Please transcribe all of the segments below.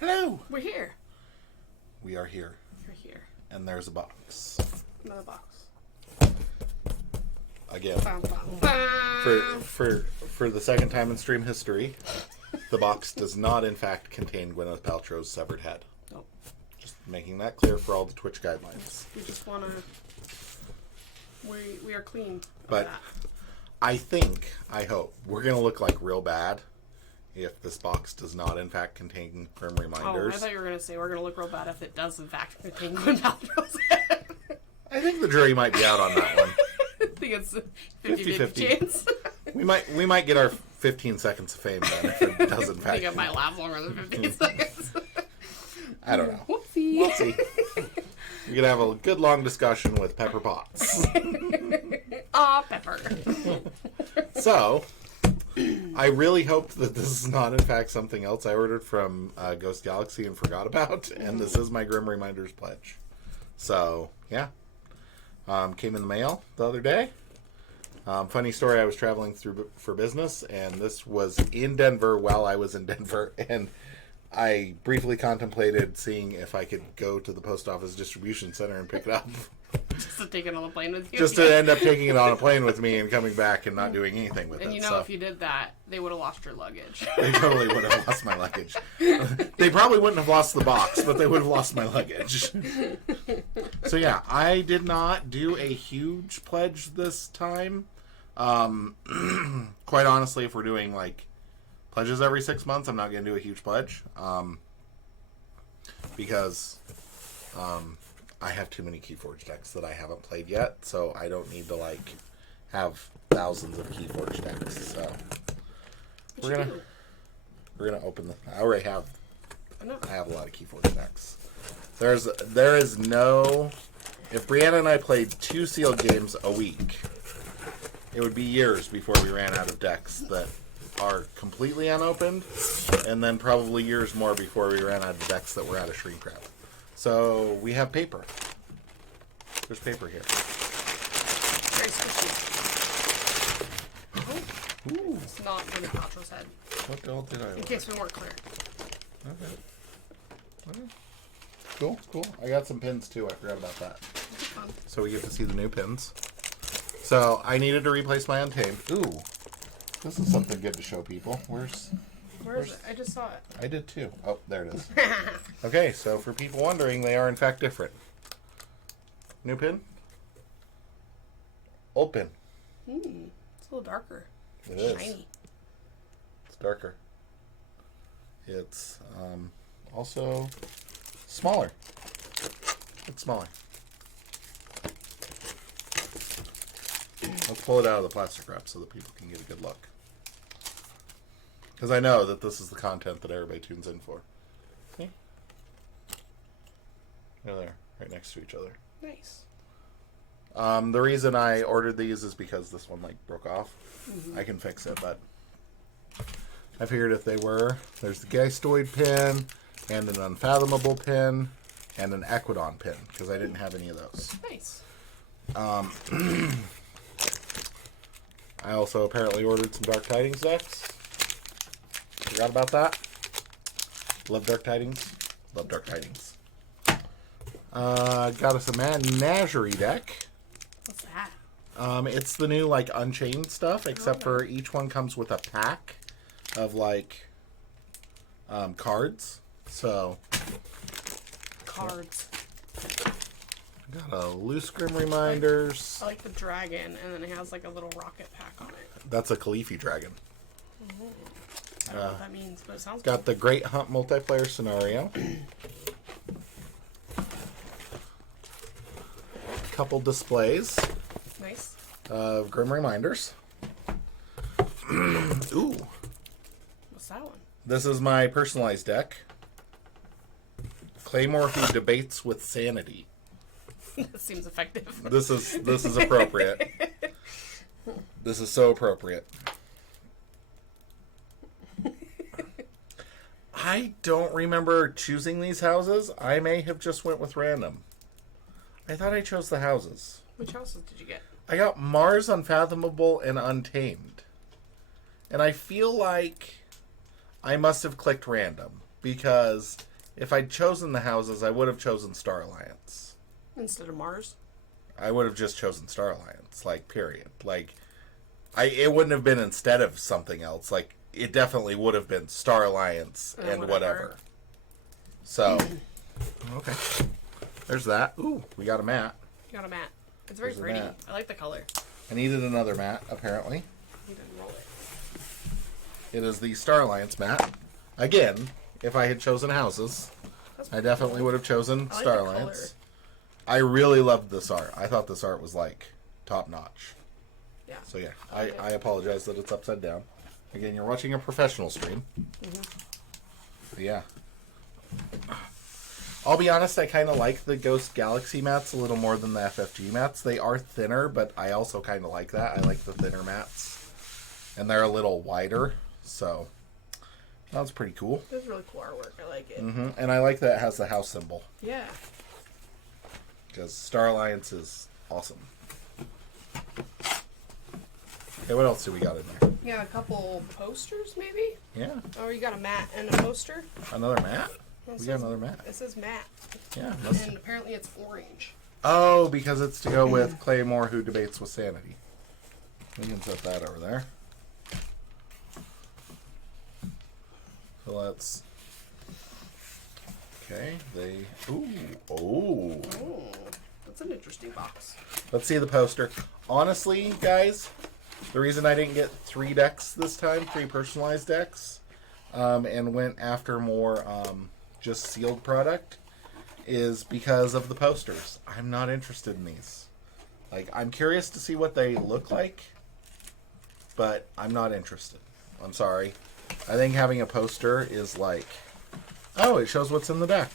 Hello. We're here. We are here. We're here. And there's a box. Another box. Again. Bum, bum, bum. For the second time in stream history, the box does not in fact contain Gwyneth Paltrow's severed head. Nope. Just making that clear for all the Twitch guidelines. We just wanna we are clean. But I hope we're gonna look like real bad if this box does not in fact contain Grim Reminders. Oh, I thought you were gonna say we're gonna look real bad if it does in fact contain Gwyneth Paltrow's head. I think the jury might be out on that one. I think it's 50-50 chance. We might get our 15 seconds of fame then if it does in fact. I think it might last longer than 15 seconds. I don't know. Whoopsie. We'll see. We're gonna have a good long discussion with Pepper Potts. Aw, Pepper. So, I really hope that this is not in fact something else I ordered from Ghost Galaxy and forgot about, and this is my Grim Reminders pledge. So, yeah. Came in the mail the other day. Funny story, I was traveling for business, and this was in Denver while I was in Denver, and I briefly contemplated seeing if I could go to the post office distribution center and pick it up. Just to take it on the plane with you. Just to end up taking it on a plane with me and coming back and not doing anything with it. And you know, if you did that, they would have lost your luggage. They totally would have lost my luggage. They probably wouldn't have lost the box, but they would have lost my luggage. So yeah, I did not do a huge pledge this time. Quite honestly, if we're doing like pledges every 6 months, I'm not going to do a huge pledge. Because I have too many Keyforge decks that I haven't played yet, so I don't need to like have thousands of Keyforge decks. So we're gonna open the. I already have. I have a lot of Keyforge decks. There is no. If Brianna and I played 2 sealed games a week, it would be years before we ran out of decks that are completely unopened, and then probably years more before we ran out of decks that were out of shrink wrap. So we have paper. There's paper here. Very squishy. Oh. Ooh. It's not Gwyneth Paltrow's head. What the hell did I order? In case we weren't clear. Okay. Cool. I got some pins too. I forgot about that. Fun. So we get to see the new pins. So I needed to replace my Untamed. Ooh. This is something good to show people. Where is it? I just saw it. I did too. Oh, there it is. Okay, so for people wondering, they are in fact different. New pin. Old pin. It's a little darker. It is. Shiny. It's darker. It's also smaller. It's smaller. Let's pull it out of the plastic wrap so that people can get a good look. Because I know that this is the content that everybody tunes in for. See? They're there, right next to each other. Nice. The reason I ordered these is because this one like broke off. I can fix it, but I figured if they were, there's the Geistoid pin, and an Unfathomable pin, and an Equidon pin, because I didn't have any of those. Nice. I also apparently ordered some Dark Tidings decks. Forgot about that. Love Dark Tidings. Love Dark Tidings. Got us a Menagerie deck. What's that? It's the new like Unchained stuff, except for each one comes with a pack of like cards. So Cards. got a loose Grim Reminders. I like the dragon, and then it has like a little rocket pack on it. That's a Khalifi dragon. I don't know what that means, but it sounds Got the Great Hunt multiplayer scenario. Couple displays nice. of Grim Reminders. Ooh. What's that one? This is my personalized deck. Claymore who debates with sanity. That seems effective. This is appropriate. This is so appropriate. I don't remember choosing these houses. I may have just went with random. I thought I chose the houses. Which houses did you get? I got Mars, Unfathomable, and Untamed. And I feel like I must have clicked random because if I'd chosen the houses, I would have chosen Star Alliance. Instead of Mars? I would have just chosen Star Alliance, like, period. Like, it wouldn't have been instead of something else. Like, it definitely would have been Star Alliance and whatever. So, okay. There's that. Ooh, we got a mat. You got a mat. It's very pretty. I like the color. I needed another mat, apparently. You can roll it. It is the Star Alliance mat. Again, if I had chosen houses, I definitely would have chosen Star Alliance. I really loved this art. I thought this art was, like, top-notch. Yeah. So, yeah, I apologize that it's upside down. Again, you're watching a professional stream. But, yeah. I'll be honest, I kind of like the Ghost Galaxy mats a little more than the FFG mats. They are thinner, but I also kind of like that. I like the thinner mats. And they're a little wider, so that was pretty cool. It's really cool artwork. I like it. And I like that it has the house symbol. Yeah. Because Star Alliance is awesome. Okay, what else do we got in there? Yeah, a couple posters, maybe? Yeah. Oh, you got a mat and a poster? Another mat? We got another mat. It says mat. Yeah. And apparently it's orange. Oh, because it's to go with Claymore Who Debates with Sanity. We can set that over there. So let's... Okay, Ooh. Oh. Oh, that's an interesting box. Let's see the poster. Honestly, guys, the reason I didn't get 3 decks this time, 3 personalized decks, and went after more just sealed product, is because of the posters. I'm not interested in these. Like, I'm curious to see what they look like, but I'm not interested. I'm sorry. I think having a poster is like, oh, it shows what's in the deck.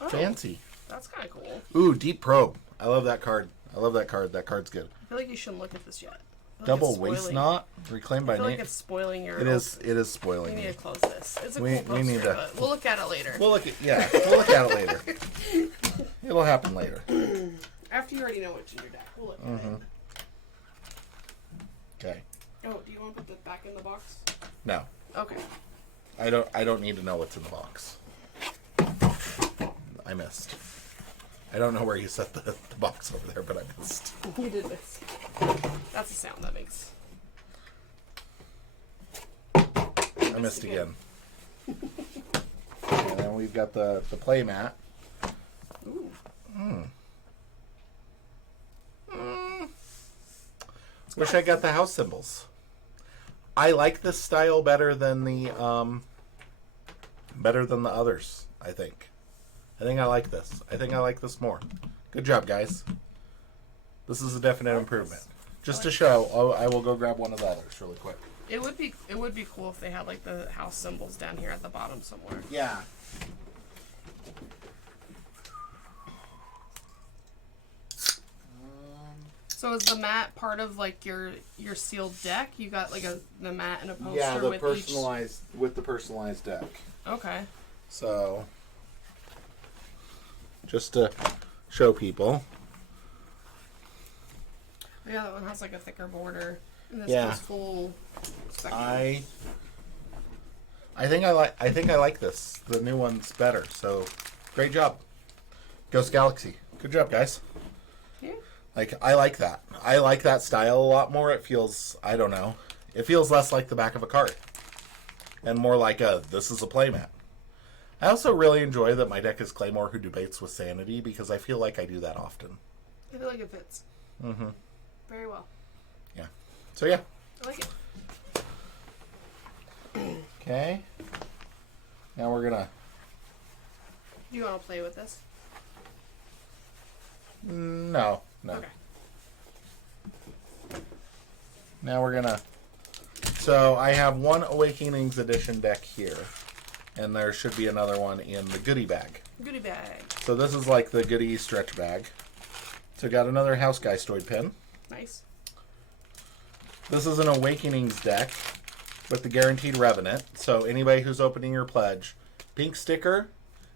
Oh, fancy. That's kind of cool. Ooh, Deep Probe. I love that card. I love that card. That card's good. I feel like you shouldn't look at this yet. Double Waste Knot, reclaimed by I feel name. like it's spoiling your... It is spoiling. We need me. to close this. It's a cool poster, but we'll look at it later. We'll look at it later. It'll happen later. After you already know what's in your deck, we'll look at it. Okay. Oh, do you want to put the back in the box? No. Okay. I don't need to know what's in the box. I missed. I don't know where you set the box over there, but I missed. You did this. That's the sound that makes. I missed again. And then we've got the play mat. Ooh. Wish I got the house symbols. I like this style better than the others, I think. I think I like this. I think I like this more. Good job, guys. This is a definite improvement. Just to show, I will go grab one of the others really quick. It would be cool if they had like the house symbols down here at the bottom somewhere. Yeah. So is the mat part of like your sealed deck? You got like the mat and a poster Yeah, the with personalized with the personalized deck. Okay. So just to show people. Yeah, that one has like a thicker border. And this Yeah. goes full spectrum. I think I like this. The new one's better. So great job. Ghost Galaxy. Good job, guys. Yeah. Like, I like that. I like that style a lot more. It feels, I don't know. It feels less like the back of a card. And more like this is a playmat. I also really enjoy that my deck is Claymore Who Debates with Sanity, because I feel like I do that often. I feel like it fits. Mm-hmm. Very well. Yeah. So, yeah. I like it. Okay. Now we're gonna... Do you want to play with this? No. Okay. Now we're gonna... So, I have one Awakenings Edition deck here. And there should be another one in the goodie bag. Goodie bag. So this is like the goodie stretch bag. So got another House Geistoid pin. Nice. This is an Awakenings deck with the Guaranteed Revenant. So anybody who's opening your pledge, pink sticker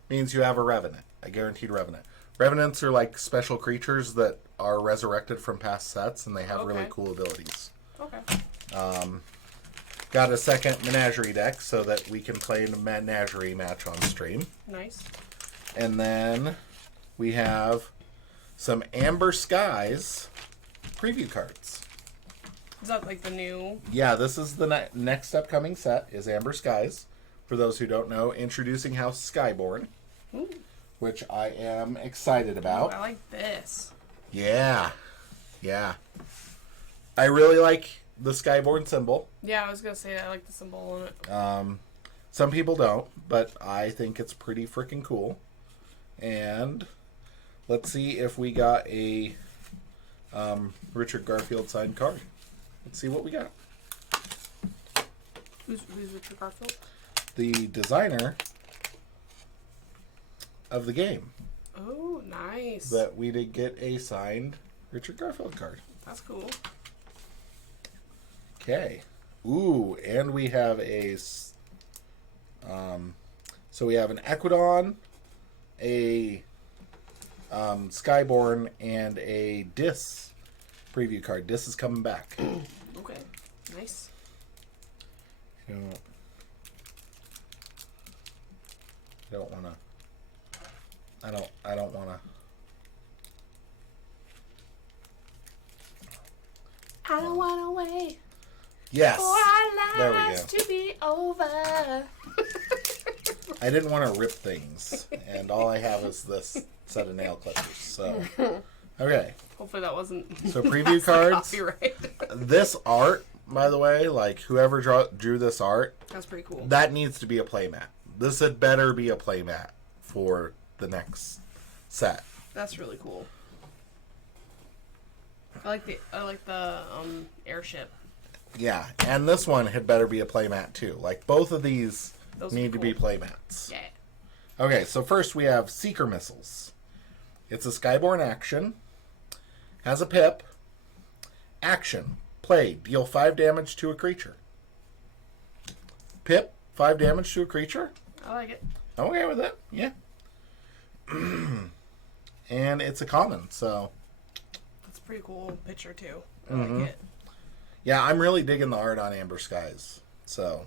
means you have a Revenant, a Guaranteed Revenant. Revenants are like special creatures that are resurrected from past sets, and they have really cool abilities. Okay. got a second menagerie deck so that we can play a menagerie match on stream. Nice. And then we have some Amber Skies preview cards. Is that like the new? Yeah, this is the next upcoming set is Amber Skies. For those who don't know, introducing House Skyborn, Ooh. which I am excited about. Ooh, I like this. Yeah. Yeah. I really like the Skyborn symbol. Yeah, I was gonna say that. I like the symbol on it. Some people don't, but I think it's pretty freaking cool. And let's see if we got a Richard Garfield signed card. Let's see what we got. Who's Richard Garfield? The designer of the game. Oh, nice. That we did get a signed Richard Garfield card. That's cool. Okay. Ooh, and we have a so we have an Equidon, a Skyborn, and a Dis preview card. Dis is coming back. Okay. Nice. You know, I don't wanna. I don't wanna. I don't wanna wait. Yes. For our There we lives go. to be over. I didn't want to rip things, and all I have is this set of nail clippers. So, okay. Hopefully that wasn't. So preview cards. Copyright. This art, by the way, like whoever drew this art, That's pretty cool. that needs to be a playmat. This had better be a playmat for the next set. That's really cool. I like the airship. Yeah, and this one had better be a playmat too. Like both of these Those need are to be cool. playmats. Yeah. Okay, so first we have Seeker Missiles. It's a Skyborn action. Has a pip. Action. Play. Deal 5 damage to a creature. Pip. 5 damage to a creature. I like it. I'm okay with it. Yeah. And it's a common, so... That's a pretty cool picture too. I like it. Yeah, I'm really digging the art on Amber Skies. So...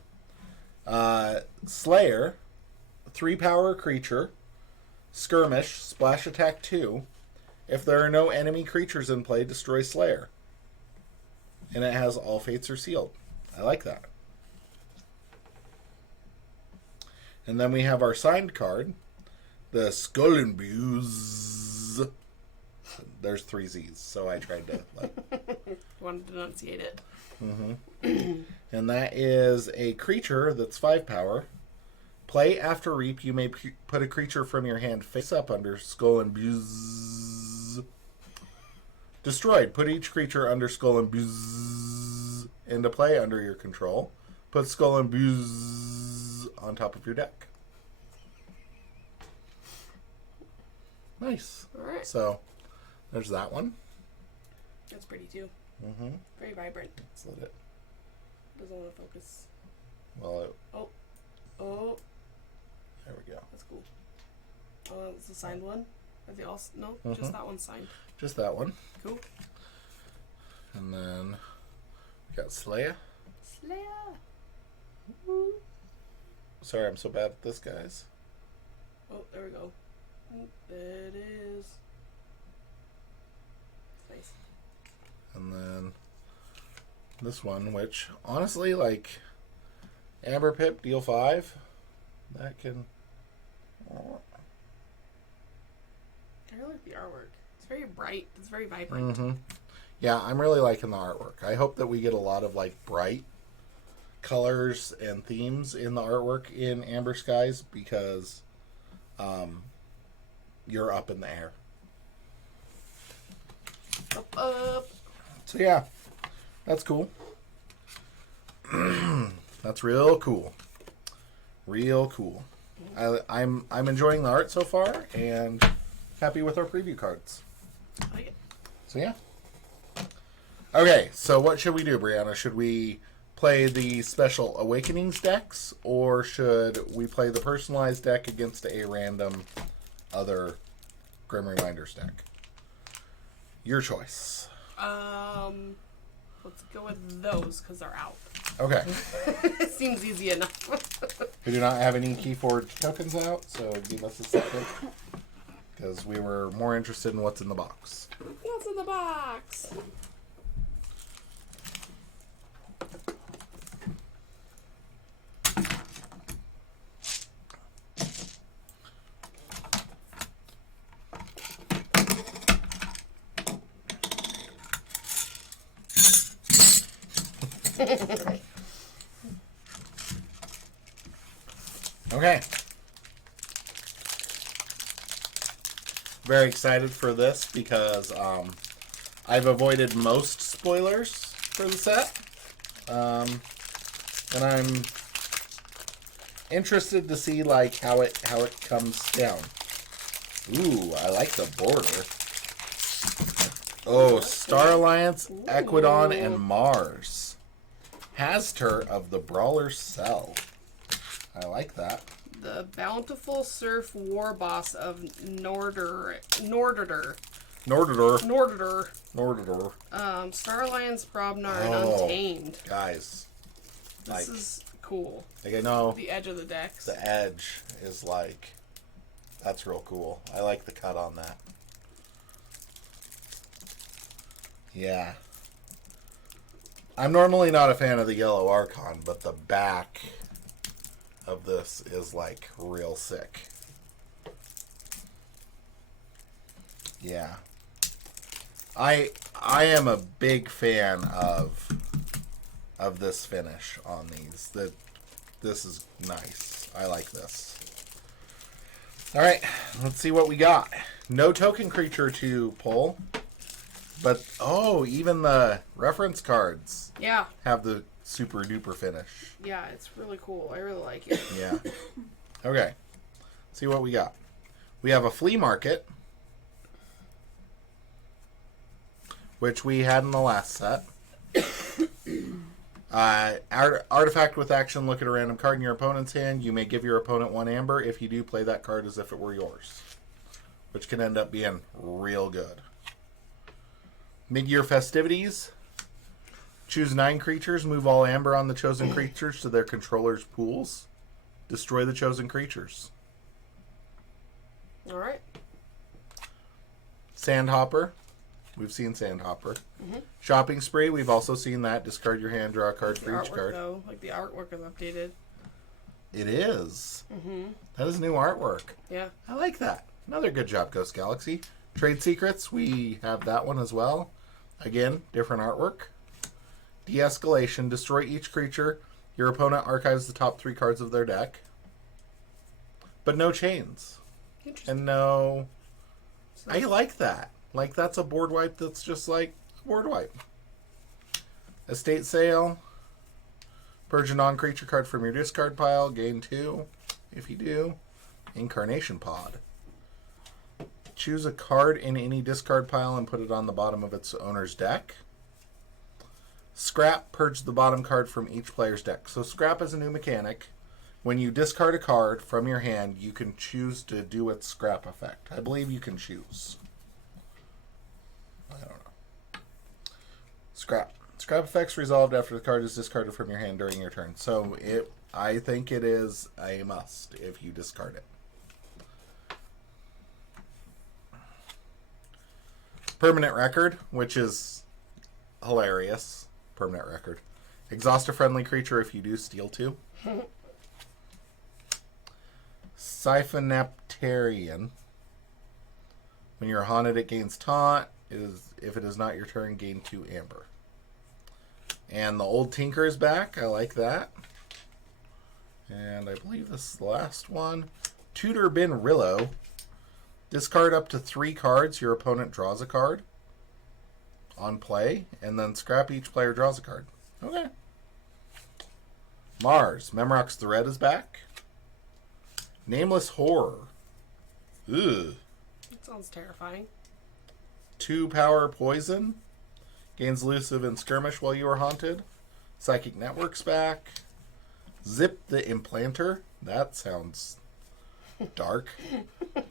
Slayer. 3 power creature. Skirmish. Splash attack 2. If there are no enemy creatures in play, destroy Slayer. And it has all fates are sealed. I like that. And then we have our signed card. The Skull and Buse. There's 3 Z's, so I tried to Want to denunciate it. And that is a creature that's 5 power. Play after reap, you may put a creature from your hand face up under Skull and Buse. Destroyed. Put each creature under Skull and Buse into play under your control. Put Skull and Buse on top of your deck. Nice. Alright. So, there's that one. That's pretty too. Mm-hmm. Very vibrant. Let's let it. Doesn't want to focus. Well, Oh, there we go. that's cool. Oh, it's a signed one? Are they all? No, just that one's signed. Just that one. Cool. And then we got Slayer. Slayer. Sorry, I'm so bad at this, guys. Oh, there we go. There it is. Nice. And then this one, which honestly, like Amber Pip, deal 5. That can. I really like the artwork. It's very bright. It's very vibrant. Mm-hmm. Yeah, I'm really liking the artwork. I hope that we get a lot of like bright colors and themes in the artwork in Amber Skies because you're up in the air. Up. So yeah, that's cool. That's real cool. Real cool. I'm enjoying the art so far and happy with our preview cards. I like it. So yeah. Okay, so what should we do, Brianna? Should we play the Special Awakenings decks, or should we play the personalized deck against a random other Grim Reminders deck? Your choice. Let's go with those because they're out. Okay. Seems easy enough. We do not have any Keyforge tokens out, so give us a second. Because we were more interested in what's in the box. What's in the box? Okay. Very excited for this because I've avoided most spoilers for the set. And I'm interested to see like how it comes down. Ooh, I like the border. Oh, Star Alliance, Equidon, and Mars. Hastur of the Brawler's Cell. I like that. The Bountiful Surf War Boss of Norditor. Star Alliance, Brobnar, and Untamed. Guys. This is cool. Like I know the edge of the decks. The edge is like, that's real cool. I like the cut on that. Yeah. I'm normally not a fan of the yellow Archon, but the back of this is like real sick. Yeah. I am a big fan of this finish on these. This is nice. I like this. All right, let's see what we got. No token creature to pull, but even the reference cards have the super duper finish. Yeah, it's really cool. I really like it. Yeah. Okay. See what we got. We have a flea market, which we had in the last set. Artifact with action, look at a random card in your opponent's hand. You may give your opponent 1 amber. If you do, play that card as if it were yours, which can end up being real good. Mid-year festivities. Choose 9 creatures. Move all amber on the chosen creatures to their controller's pools. Destroy the chosen creatures. All right. Sandhopper. We've seen Sandhopper. Mm-hmm. Shopping Spree. We've also seen that. Discard your hand, draw a card for each card. Though, like the artwork is updated. It is. Mm-hmm. That is new artwork. Yeah. I like that. Another good job, Ghost Galaxy. Trade Secrets. We have that one as well. Again, different artwork. De-escalation. Destroy each creature. Your opponent archives the top 3 cards of their deck. But no chains. And no... I like that. Like, that's a board wipe that's just like a board wipe. Estate Sale. Purge a non-creature card from your discard pile. Gain 2. If you do. Incarnation Pod. Choose a card in any discard pile and put it on the bottom of its owner's deck. Scrap. Purge the bottom card from each player's deck. So Scrap is a new mechanic. When you discard a card from your hand, you can choose to do its Scrap effect. I believe you can choose. I don't know. Scrap. Scrap effects resolved after the card is discarded from your hand during your turn. So I think it is a must if you discard it. Permanent Record, which is hilarious. Permanent Record. Exhaust a friendly creature if you do, steal 2. Siphonaptarian. When you're haunted, it gains taunt. If it is not your turn, gain 2 amber. And the old Tinker is back. I like that. And I believe this is the last one. Tutor Bin Rillo. Discard up to 3 cards. Your opponent draws a card on play. And then scrap, each player draws a card. Okay. Mars. Memrox the Red is back. Nameless Horror. Ugh. That sounds terrifying. 2 power poison. Gains elusive and skirmish while you are haunted. Psychic Network's back. Zip the Implanter. That sounds dark.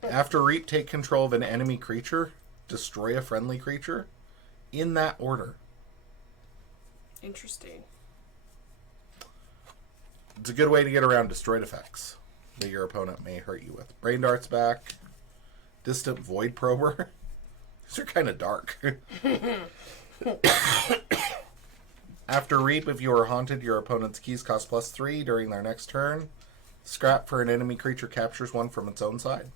After Reap, take control of an enemy creature. Destroy a friendly creature. In that order. Interesting. It's a good way to get around destroyed effects that your opponent may hurt you with. Brain Dart's back. Distant Void Prober. These are kind of dark. After Reap, if you are haunted, your opponent's keys cost +3 during their next turn. Scrap for an enemy creature captures one from its own side.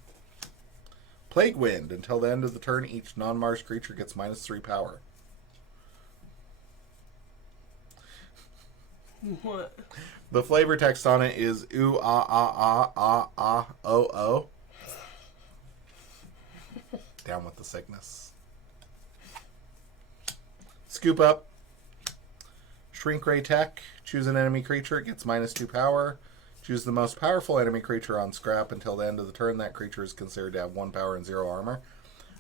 Plague Wind. Until the end of the turn, each non-Mars creature gets -3 power. What? The flavor text on it is ooh ah ah ah ah ah oh oh. Down with the sickness. Scoop Up. Shrink Ray Tech. Choose an enemy creature. It gets -2 power. Choose the most powerful enemy creature on scrap. Until the end of the turn, that creature is considered to have 1 power and 0 armor.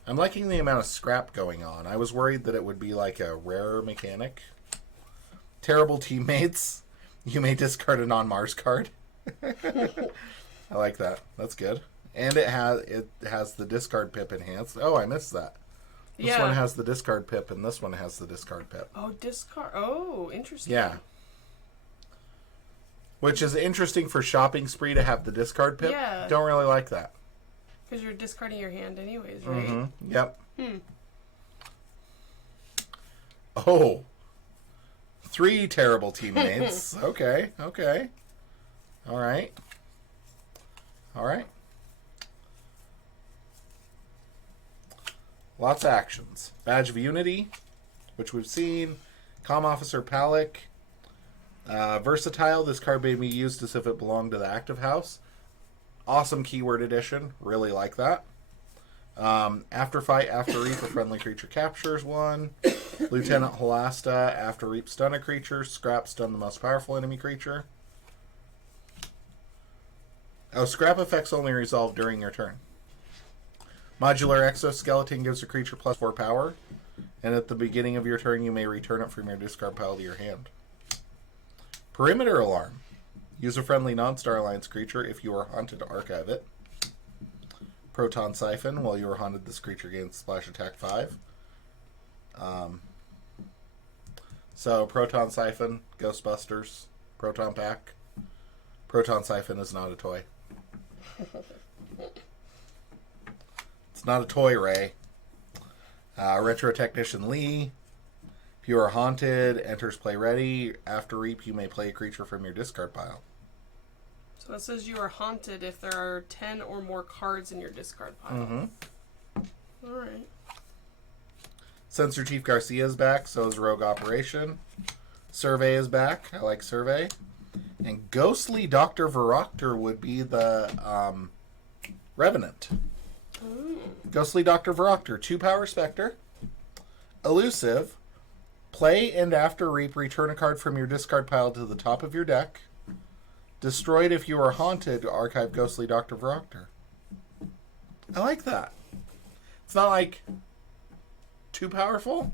I'm liking the amount of scrap going on. I was worried that it would be like a rarer mechanic. Terrible Teammates. You may discard a non-Mars card. I like that. That's good. And it has the discard pip enhanced. Oh, I missed that. This one has the discard pip, and this one has the discard pip. Oh, discard. Oh, interesting. Yeah. Which is interesting for Shopping Spree to have the discard pip. Yeah. Don't really like that. Because you're discarding your hand anyways, right? Mm-hmm. Yep. Oh. 3 terrible teammates. Okay. Okay. All right. All right. Lots of actions. Badge of Unity, which we've seen. Comm Officer Palick. Versatile. This card may be used as if it belonged to the active house. Awesome keyword addition. Really like that. After Fight, After Reap, a friendly creature captures one. Lieutenant Holasta. After Reap, stun a creature. Scrap, stun the most powerful enemy creature. Oh, scrap effects only resolve during your turn. Modular Exoskeleton gives a creature +4 power, and at the beginning of your turn you may return it from your discard pile to your hand. Perimeter Alarm. Use a friendly non-Star Alliance creature. If you are haunted, archive it. Proton Siphon. While you are haunted, this creature gains splash attack 5. So Proton Siphon, Ghostbusters, Proton Pack. Proton Siphon is not a toy. It's not a toy, Ray. Retro Technician Lee. If you are haunted, enters play ready. After Reap, you may play a creature from your discard pile. So it says you are haunted if there are 10 or more cards in your discard pile. Mm-hmm. Alright. Sensor Chief Garcia is back, so is Rogue Operation. Survey is back. I like Survey. And Ghostly Dr. Varoctor would be the Revenant. Ooh. Ghostly Dr. Varoctor, 2 power Spectre. Elusive. Play and after Reap, return a card from your discard pile to the top of your deck. Destroyed if you are haunted, archive Ghostly Dr. Varoctor. I like that. It's not like too powerful,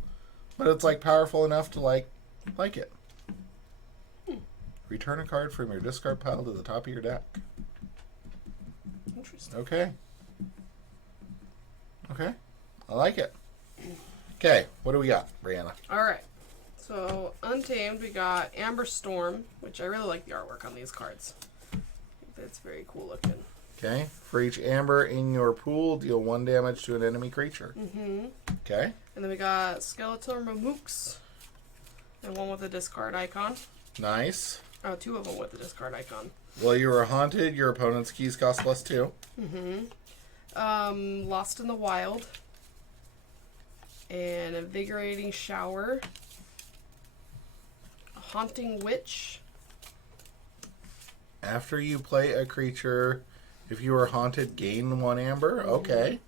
but it's like powerful enough to like it. Return a card from your discard pile to the top of your deck. Interesting. Okay. Okay. I like it. Okay, what do we got, Brianna? Alright. So, Untamed, we got Amber Storm, which I really like the artwork on these cards. I think that's very cool looking. Okay. For each amber in your pool, deal 1 damage to an enemy creature. Mm-hmm. Okay. And then we got Skeletor Mamooks. And one with a discard icon. Nice. Oh, 2 of them with a discard icon. While you are haunted, your opponent's keys cost +2. Mm-hmm. Lost in the Wild. An Invigorating Shower. A Haunting Witch. After you play a creature, if you are haunted, gain 1 amber. Okay.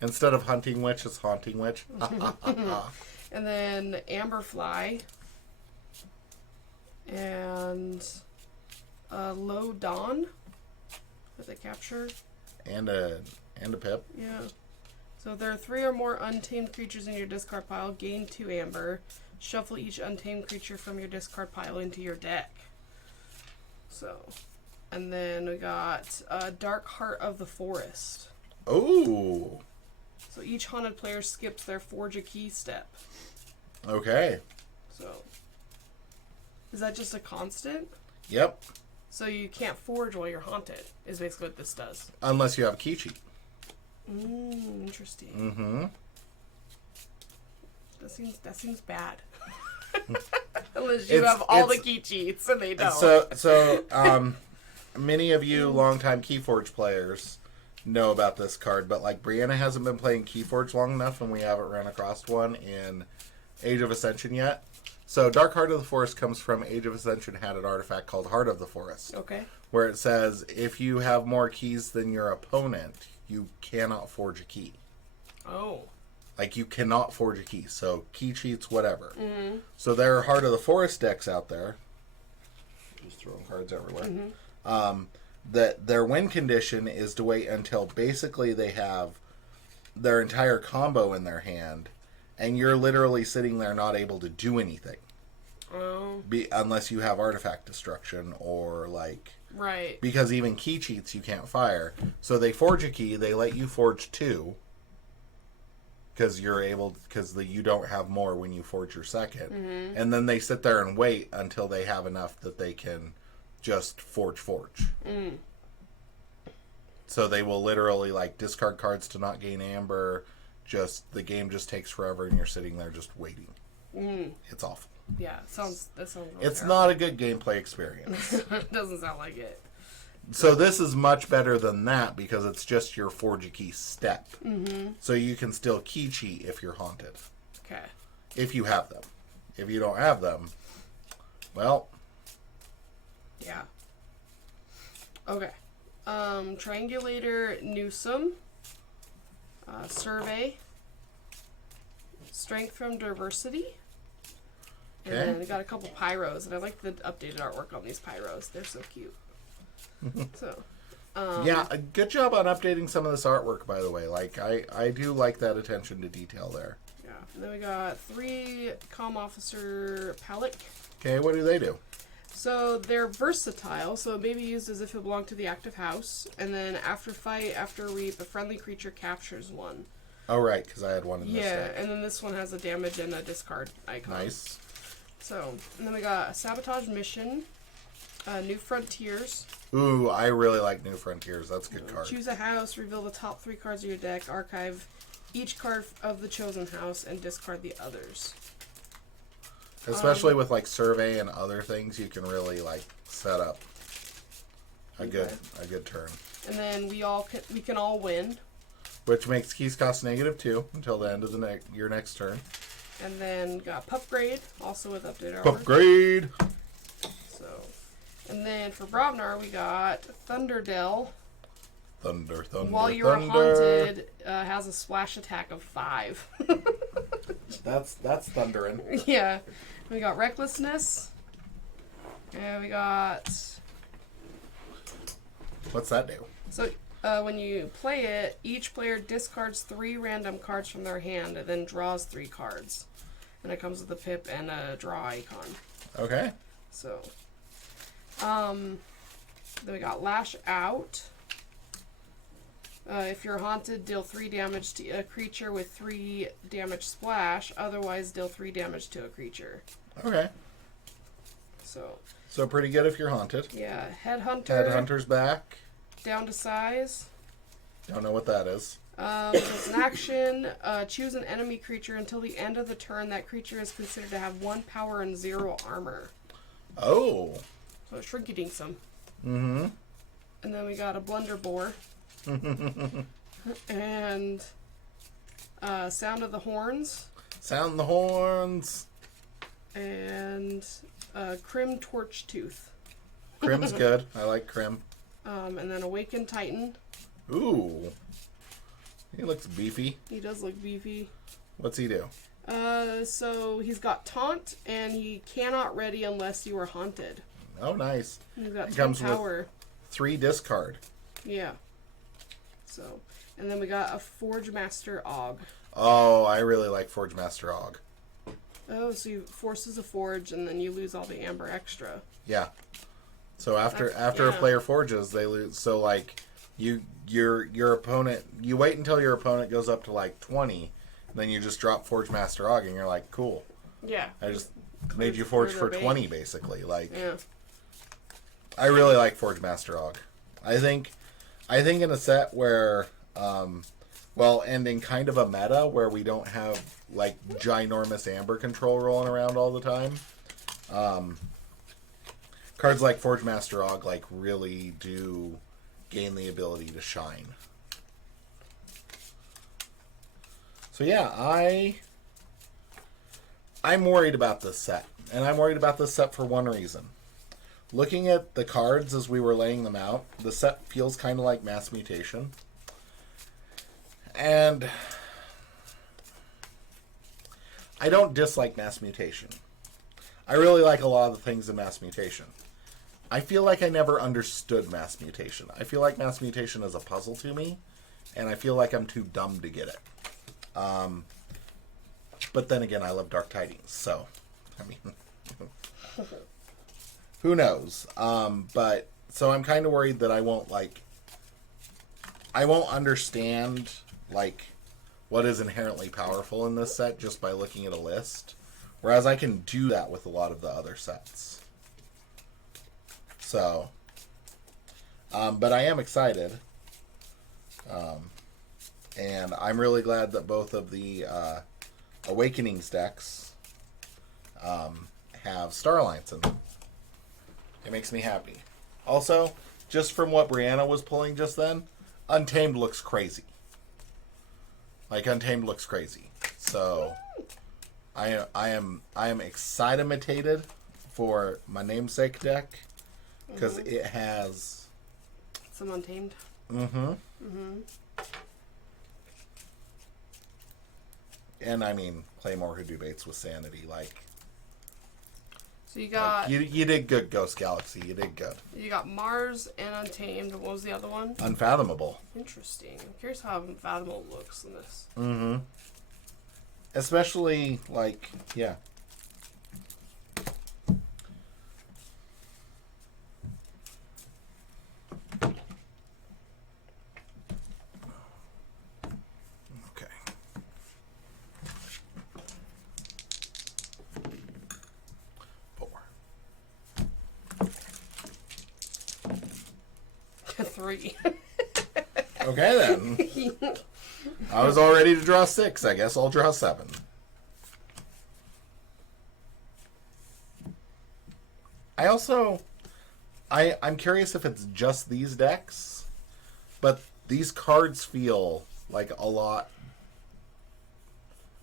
Instead of Hunting Witch, it's Haunting Witch. And then Amberfly. And Low Dawn with a capture. And a pip. Yeah. So if there are 3 or more untamed creatures in your discard pile, gain 2 amber. Shuffle each untamed creature from your discard pile into your deck. So, and then we got Dark Heart of the Forest. Oh. So each haunted player skips their Forge a Key step. Okay. So, is that just a constant? Yep. So you can't forge while you're haunted, is basically what this does. Unless you have a key cheat. Interesting. Mm-hmm. That seems bad. Unless you have all the key cheats and they don't. So many of you longtime Keyforge players know about this card, but like Brianna hasn't been playing Keyforge long enough, and we haven't ran across one in Age of Ascension yet. So Dark Heart of the Forest comes from Age of Ascension had an artifact called Heart of the Forest. Okay. Where it says if you have more keys than your opponent, you cannot forge a key. Oh. Like, you cannot forge a key. So, key cheats, whatever. So, there are Heart of the Forest decks out there. Just throwing cards everywhere. That their win condition is to wait until basically they have their entire combo in their hand. And you're literally sitting there not able to do anything. Oh. Unless you have artifact destruction or, like... Right. Because even key cheats you can't fire. So, they forge a key. They let you forge 2. Because you don't have more when you forge your second. And then they sit there and wait until they have enough that they can just forge. So they will literally like discard cards to not gain amber. The game just takes forever and you're sitting there just waiting. It's awful. Yeah, that sounds really It's terrible. not a good gameplay experience. It doesn't sound like it. So this is much better than that because it's just your forge a key step. So you can still key cheat if you're haunted. Okay. If you have them. If you don't have them, well. Yeah. Okay. Triangulator Newsome. Survey. Strength from Diversity. And Okay. then we got a couple pyros, and I like the updated artwork on these pyros. They're so cute. So, yeah, good job on updating some of this artwork, by the way. Like, I do like that attention to detail there. yeah. And then we got 3 Comm Officer Palic. Okay, what do they do? So they're versatile, so it may be used as if it belonged to the active house. And then after fight, after reap, a friendly creature captures one. Oh, right, because I had one in this deck. And then this one has a damage and a discard icon. Nice. So, and then we got a Sabotage Mission, New Frontiers. Ooh, I really like New Frontiers. That's a good card. Choose a house, reveal the top 3 cards of your deck, archive each card of the chosen house, and discard the others. Especially with, like, Survey and other things, you can really, like, set up a good turn. And then we can all win. Which makes keys cost -2 until the end of your next turn. And then got Pupgrade, also with updated armor. Upgrade! So, and then for Brobnar, we got Thunderdell. Thunder. While you're haunted, has a splash attack of 5. That's thundering. Yeah. We got Recklessness. And we got... What's that do? So, when you play it, each player discards 3 random cards from their hand and then draws 3 cards. And it comes with a pip and a draw icon. Okay. So, then we got Lash Out. If you're haunted, deal 3 damage to a creature with 3 damage splash. Otherwise, deal 3 damage to a creature. Okay. So pretty good if you're haunted. yeah, Headhunter. Headhunter's back. Down to size. Don't know what that is. As an action, choose an enemy creature until the end of the turn. That creature is considered to have 1 power and 0 armor. Oh. So Shrinky Dinksome. Mm-hmm. And then we got a Blunderbore. And Sound of the Horns. Sound the horns. And Crim Torch Tooth. Crim's good. I like Crim. And then Awakened Titan. Ooh. He looks beefy. He does look beefy. What's he do? So he's got Taunt, and he cannot ready unless you are haunted. Oh, nice. And he's got It 10 comes power. with 3 discard. Yeah. So, and then we got a Forge Master Og. Oh, I really like Forge Master Og. Oh, so you forces a forge, and then you lose all the amber extra. Yeah. So after a yeah. player forges, they lose. So like your opponent, you wait until your opponent goes up to like 20, then you just drop Forge Master Og, and you're like, cool. Yeah. I just made you forge Clear for their 20, bait. basically. Like, Yeah. I really like Forge Master Og. I think in a set where, and in kind of a meta where we don't have like ginormous Amber control rolling around all the time, cards like Forge Master Og like really do gain the ability to shine. So yeah, I'm worried about this set, and I'm worried about this set for one reason. Looking at the cards as we were laying them out, the set feels kind of like Mass Mutation. And I don't dislike Mass Mutation. I really like a lot of the things in Mass Mutation. I feel like I never understood Mass Mutation. I feel like Mass Mutation is a puzzle to me, and I feel like I'm too dumb to get it. But then again, I love Dark Tidings, so, I mean... Who knows? But so I'm kind of worried that I won't understand what is inherently powerful in this set just by looking at a list, whereas I can do that with a lot of the other sets. So, but I am excited, and I'm really glad that both of the Awakenings decks have Star Alliance in them. It makes me happy. Also, just from what Brianna was pulling just then, Untamed looks crazy. Untamed looks crazy. So, I am excited for my namesake deck because it has some Untamed. And I mean Claymore who debates with Sanity, So you got... You did good, Ghost Galaxy. You did good. You got Mars and Untamed. What was the other one? Unfathomable. Interesting. I'm curious how Unfathomable looks in this. Especially, yeah. Okay. Three. Okay, then. I was all ready to draw 6. I guess I'll draw 7. I'm curious if it's just these decks, but these cards feel like a lot...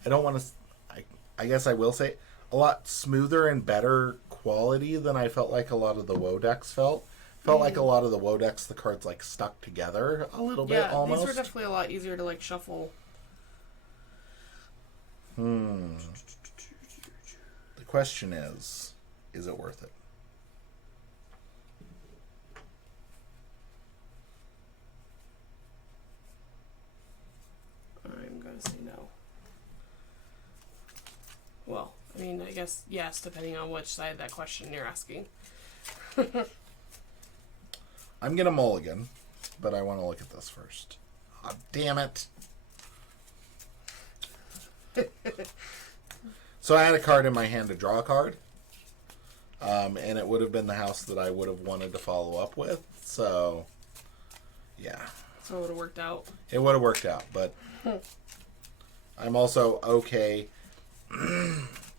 I don't want to... I guess I will say a lot smoother and better quality than I felt like a lot of the WoW decks felt. Felt like a lot of the WoW decks, the cards stuck together a little bit almost. These were definitely a lot easier to shuffle. The question is it worth it? I'm gonna say no. Well, I mean, I guess yes, depending on which side of that question you're asking. I'm going to mulligan, but I want to look at this first. Oh, damn it. So I had a card in my hand to draw a card. And it would have been the house that I would have wanted to follow up with. So, yeah. So it would have worked out. It would have worked out, but I'm also okay.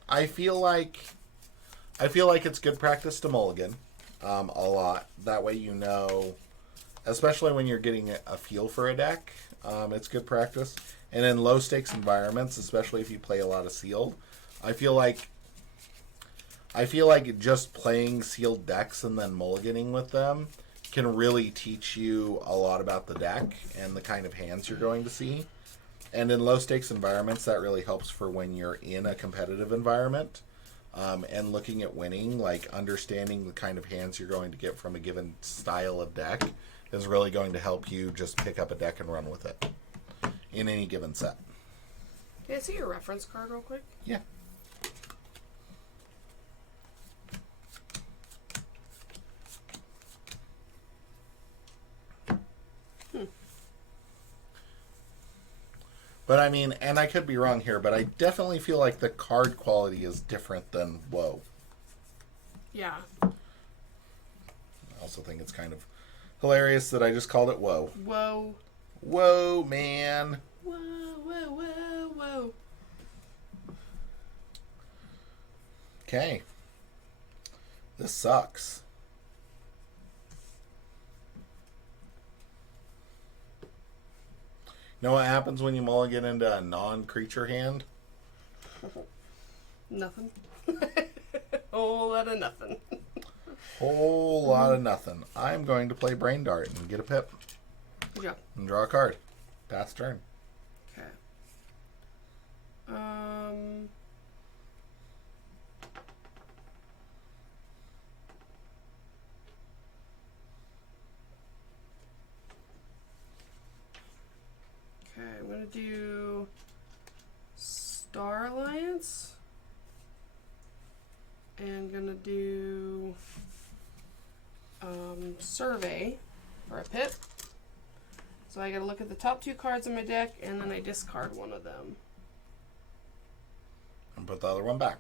I feel like it's good practice to mulligan. A lot. That way you know, especially when you're getting a feel for a deck, it's good practice. And in low stakes environments, especially if you play a lot of sealed, I feel like just playing sealed decks and then mulliganing with them can really teach you a lot about the deck and the kind of hands you're going to see. And in low stakes environments, that really helps for when you're in a competitive environment. And looking at winning, understanding the kind of hands you're going to get from a given style of deck is really going to help you just pick up a deck and run with it in any given set. Can I see your reference card real quick? Yeah. But I mean, and I could be wrong here, but I definitely feel like the card quality is different than WoW. Yeah. I'll also think it's kind of hilarious that I just called it whoa. Whoa. Whoa, man. Whoa, whoa, whoa, whoa. Okay. This sucks. You know what happens when you mulligan into a non-creature hand? Nothing. Whole lot of nothing. Whole lot of nothing. I'm going to play Brain Dart and get a pip. Good job. And draw a card. Pass turn. Okay. Okay, I'm gonna do Star Alliance. And gonna do Survey for a pip. So I gotta look at the top 2 cards in my deck, and then I discard one of them. And put the other one back.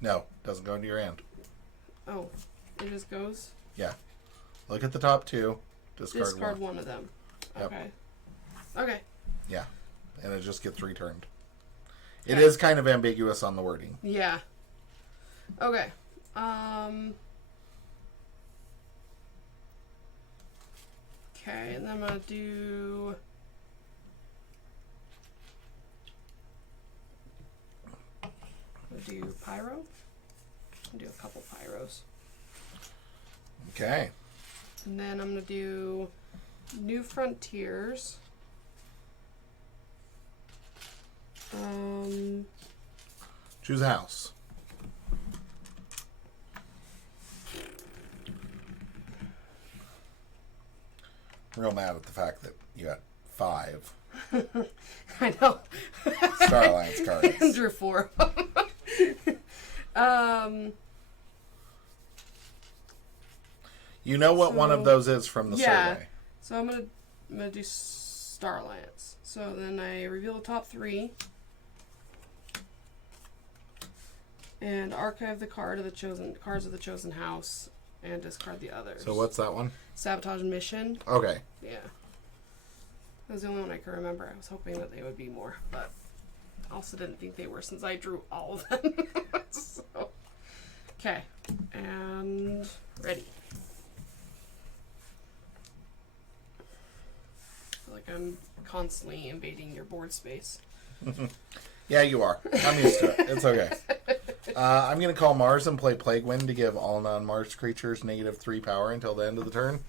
No, doesn't go into your hand. Oh, it just goes? Yeah. Look at the top 2. Discard one of them. Yep. Okay. Okay. Yeah. And it just gets returned. It is kind of ambiguous on the wording. Yeah. Okay. Okay, and then I'm gonna do Pyro. I'll do a couple Pyros. Okay. And then I'm gonna do New Frontiers. Choose a house. Real mad at the fact that you got 5 I know. Star Alliance cards. And drew 4 of them. You know what one of those is from the survey. So I'm gonna do Star Alliance. So then I reveal the top 3. And archive the cards of the chosen house, and discard the others. So what's that one? Sabotage Mission. Okay. Yeah. That was the only one I could remember. I was hoping that they would be more, but I also didn't think they were since I drew all of them. So, okay, and ready. I feel like I'm constantly invading your board space. Yeah, you are. I'm used to it. It's okay. I'm going to call Mars and play Plague Wind to give all non-Mars creatures -3 power until the end of the turn.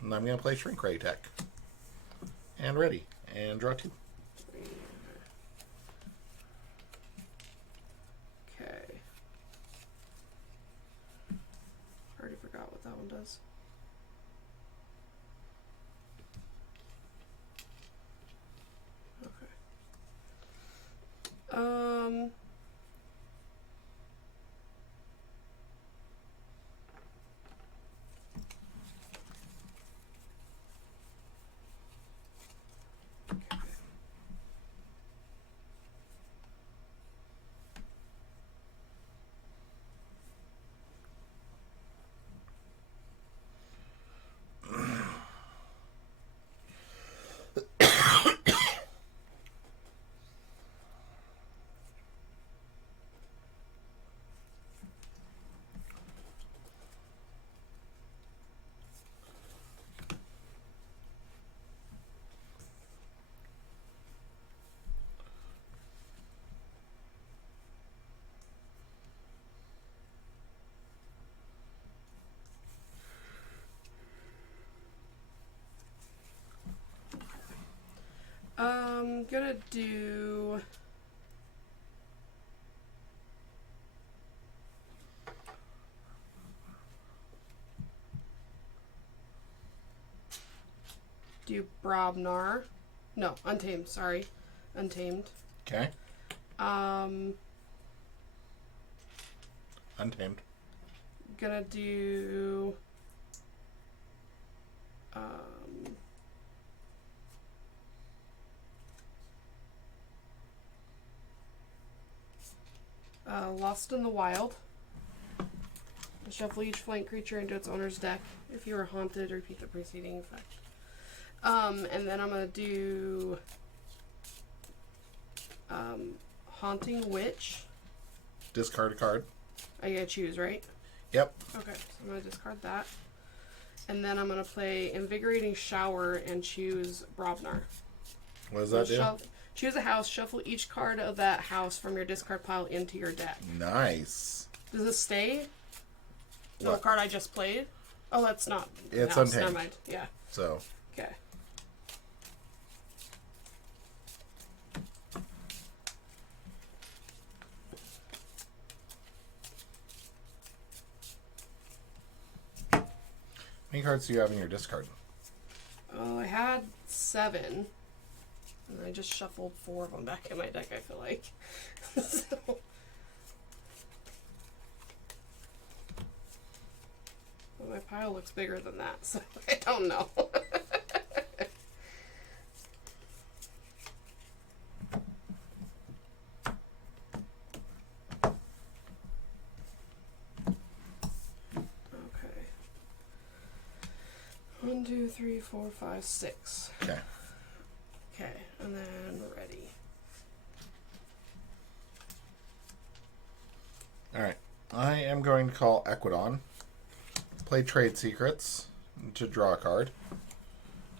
And I'm going to play Shrink Ray Tech. And ready. And draw 2. Okay. Already forgot what that one does. Okay. I'm gonna do Brobnar. No, Untamed, sorry. Untamed. Okay. Untamed. Gonna do Lost in the Wild. Shuffle each flank creature into its owner's deck. If you are haunted, repeat the preceding effect. And then I'm going to do Haunting Witch. Discard a card. I gotta choose, right? Yep. Okay, so I'm going to discard that. And then I'm going to play Invigorating Shower and choose Brobnar. What does that do? Choose a house, shuffle each card of that house from your discard pile into your deck. Nice. Does this stay? The What? card I just played? Oh, that's not. It's house. untamed. Never mind. Yeah. So. Okay. How many cards do you have in your discard? Oh, I had 7. And I just shuffled 4 of them back in my deck, I feel like. So. Well, my pile looks bigger than that, so I don't know. Okay. 1, 2, 3, 4, 5, 6. Okay. Okay, and then ready. Alright. I am going to call Equidon. Play Trade Secrets to draw a card.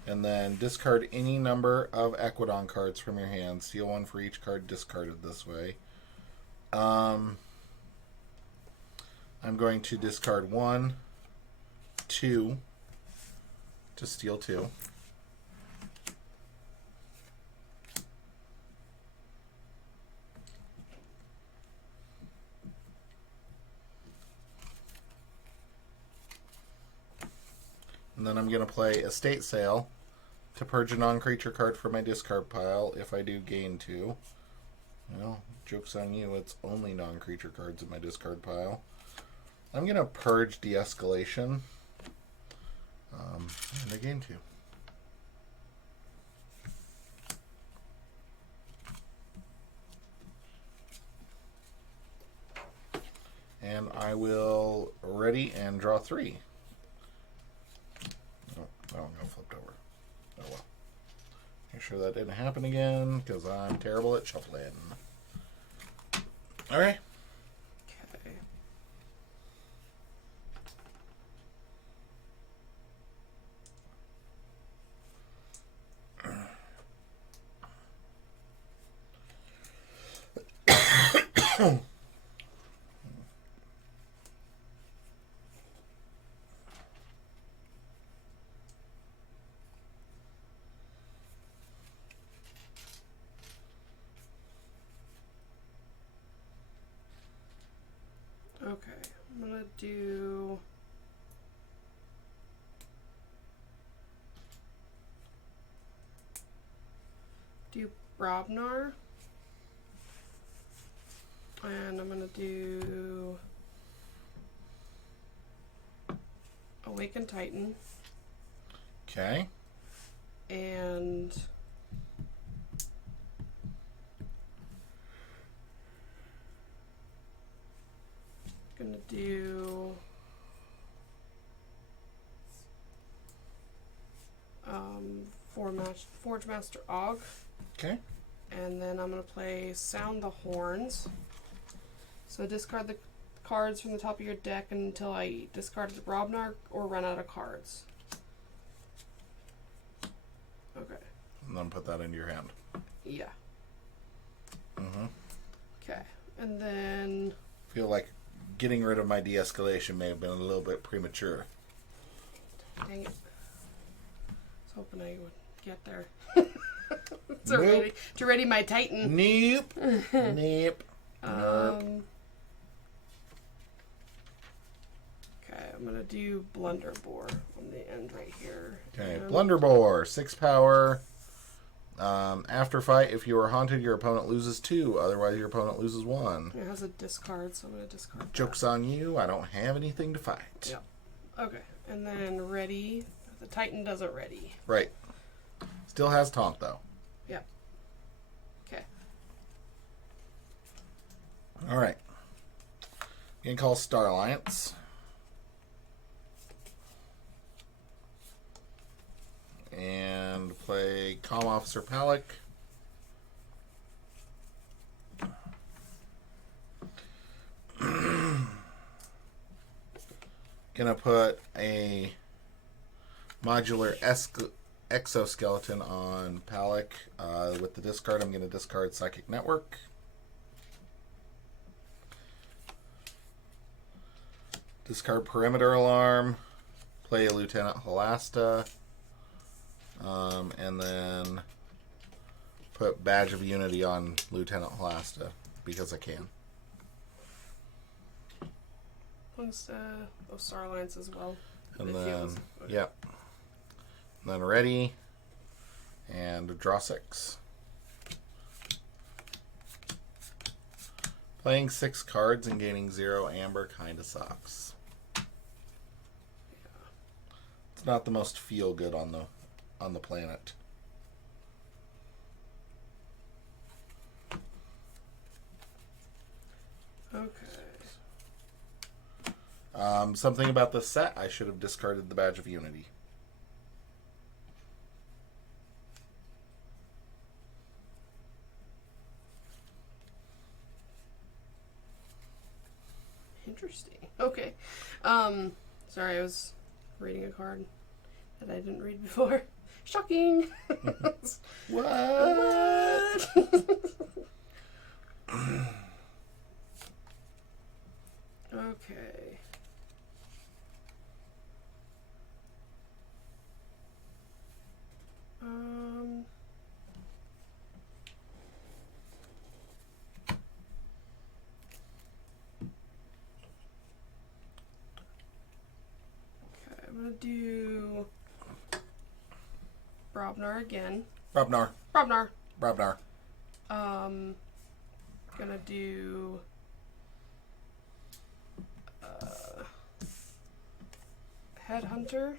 And then discard any number of Equidon cards from your hand. Steal one for each card discarded this way. I'm going to discard 1, 2 to steal 2. And then I'm going to play Estate Sale to purge a non-creature card from my discard pile. If I do, gain 2. Well, joke's on you. It's only non-creature cards in my discard pile. I'm going to purge De-Escalation. And I gain 2. And I will ready and draw 3. Oh, no, flipped over. Oh well. Make sure that didn't happen again, because I'm terrible at shuffling. Alright. Okay. Okay, I'm gonna do Brobnar, and I'm gonna do Awakened Titan, Okay. and gonna do Forge Master Og, Okay. and then I'm gonna play Sound the Horns. So discard the cards from the top of your deck until I discard the Brobnar or run out of cards. Okay. And then put that into your hand. Yeah. Mm-hmm. Okay. And then Feel like getting rid of my de-escalation may have been a little bit premature. dang it. I was hoping I would get there. Nope. To ready my Titan. Nope. Nope. Okay, I'm gonna do Blunderbore on the end right here. Okay, Blunderbore, 6 power. After fight, if you are haunted, your opponent loses 2. Otherwise, your opponent loses 1. It has a discard, so I'm gonna discard Joke's on you. I don't have anything to fight. Yep. Okay, and then ready. The Titan doesn't ready. Right. Still has taunt, though. Yep. Okay. All right. You can call Star Alliance. play Comm Officer Palak. Gonna put a modular exoskeleton on Palak. With the discard, I'm gonna discard Psychic Network. Discard Perimeter Alarm. Play Lieutenant Halasta. And then put Badge of Unity on Lieutenant Halasta because I can. Star Alliance as well. And then, yep. And then ready. And draw 6. Playing 6 cards and gaining 0 amber kind of sucks. Yeah. It's not the most feel good on the planet. Okay. Something about this set, I should have discarded the Badge of Unity. Interesting. Okay. Sorry, I was reading a card that I didn't read before. Shocking. What? Okay. Okay, I'm gonna do Brobnar again. Brobnar. Brobnar. Brobnar. Gonna do Headhunter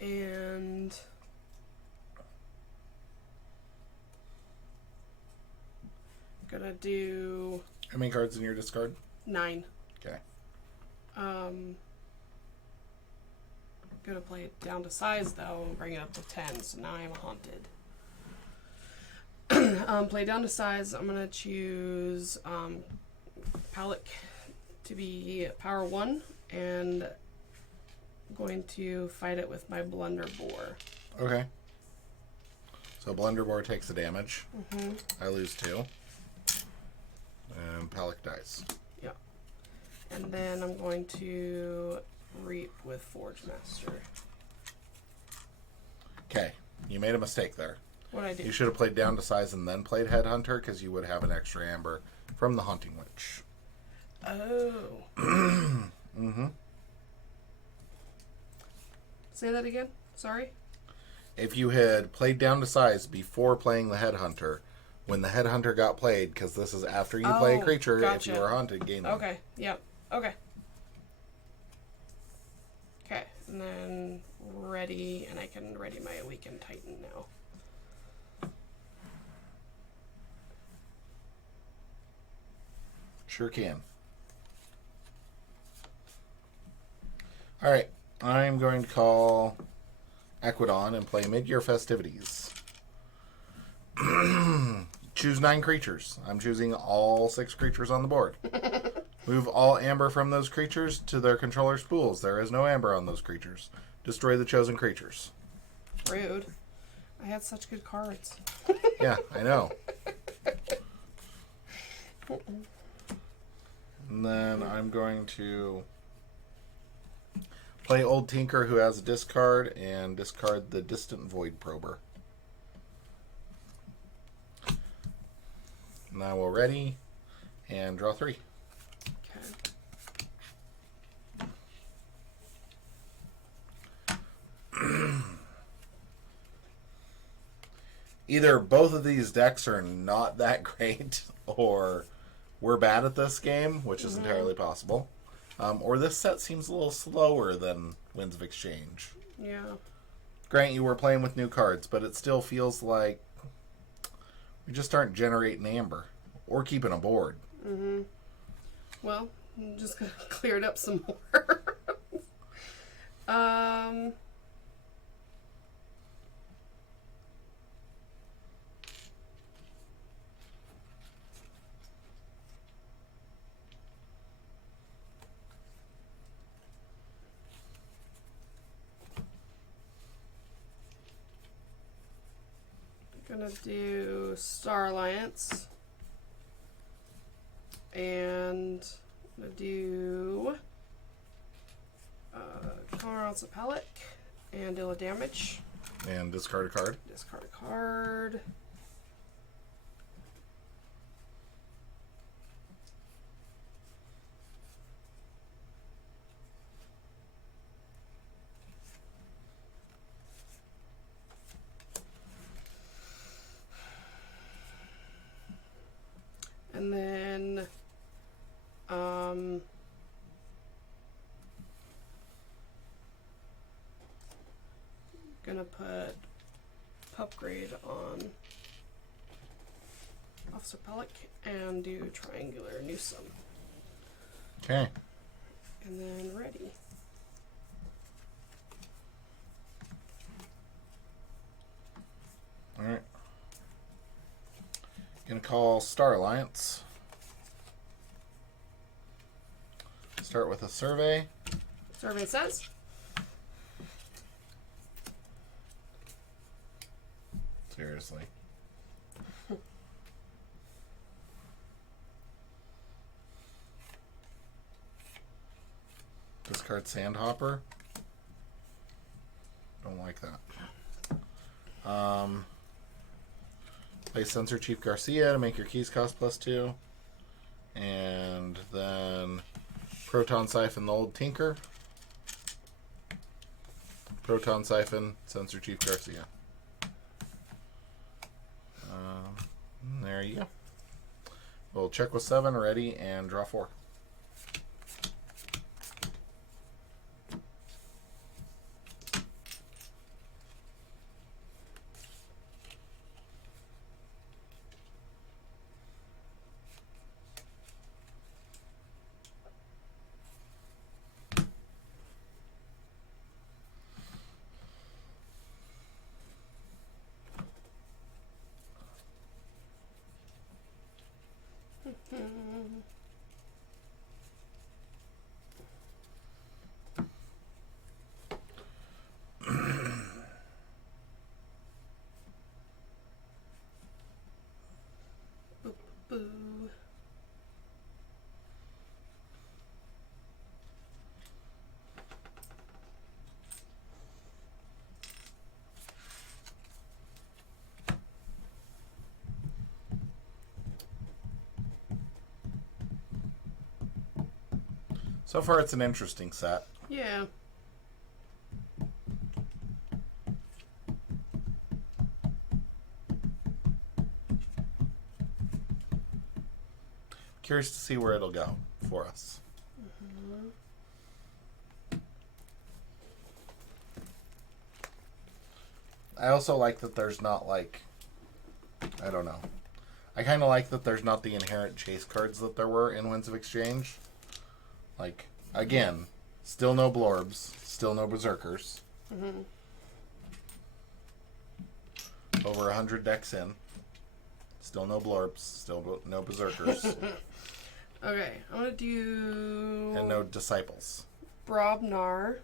and gonna do How many cards in your discard? 9. Okay. Gonna play it down to size though and bring it up to 10, so now I'm haunted. Play down to size. I'm gonna choose Palak to be power 1, and I'm going to fight it with my Blunderbore. Okay. So Blunderbore takes the damage. I lose 2. And Palak dies. Yeah. And then I'm going to Reap with Forge Master. Okay. You made a mistake there. What'd I do? You should have played down to size and then played Headhunter because you would have an extra amber from the Haunting Witch. Oh. Mm-hmm. Say that again? Sorry? If you had played down to size before playing the Headhunter, when the Headhunter got played, because this is after you play a creature, gotcha. if you are haunted, gain them. Okay, yep. Okay. Okay, and then ready, and I can ready my Awakened Titan now. Sure can. Alright, I'm going to call Equidon and play Mid-Year Festivities. Choose 9 creatures. I'm choosing all 6 creatures on the board. Move all amber from those creatures to their controller's pools. There is no amber on those creatures. Destroy the chosen creatures. Rude. I had such good cards. Yeah, I know. And then I'm going to play Old Tinker, who has a discard, and discard the Distant Void Prober. Now we're ready, and draw 3. Okay. Either both of these decks are not that great, or we're bad at this game, which is entirely possible. Or this set seems a little slower than Winds of Exchange. Yeah. Grant you, we're playing with new cards, but it still feels like we just aren't generating amber or keeping a board. Well, I'm just going to clear it up some more. Um. Gonna do Star Alliance. And I'm gonna do Counterbalance a Pellet and deal a damage. And discard a card. Discard a card. And then gonna put upgrade on Officer Pellick and do Triangular Newsome. Okay. And then ready. Alright. Gonna call Star Alliance. Start with a survey. Survey says. Seriously. Discard Sandhopper. Don't like that. Play Sensor Chief Garcia to make your keys cost +2. And then Proton Siphon the Old Tinker. Proton Siphon, Sensor Chief Garcia. There you go. We'll check with 7, ready, and draw 4. Boo. So far, it's an interesting set. Yeah. Curious to see where it'll go for us. Mm-hmm. I also like that there's not like, I don't know. I kind of like that there's not the inherent chase cards that there were in Winds of Exchange. Like, again, still no Blorbs, still no Berserkers. Mm-hmm. Over 100 decks in. Still no Blorbs, still no Berserkers. Okay, I'm gonna do... And no Disciples. Brobnar.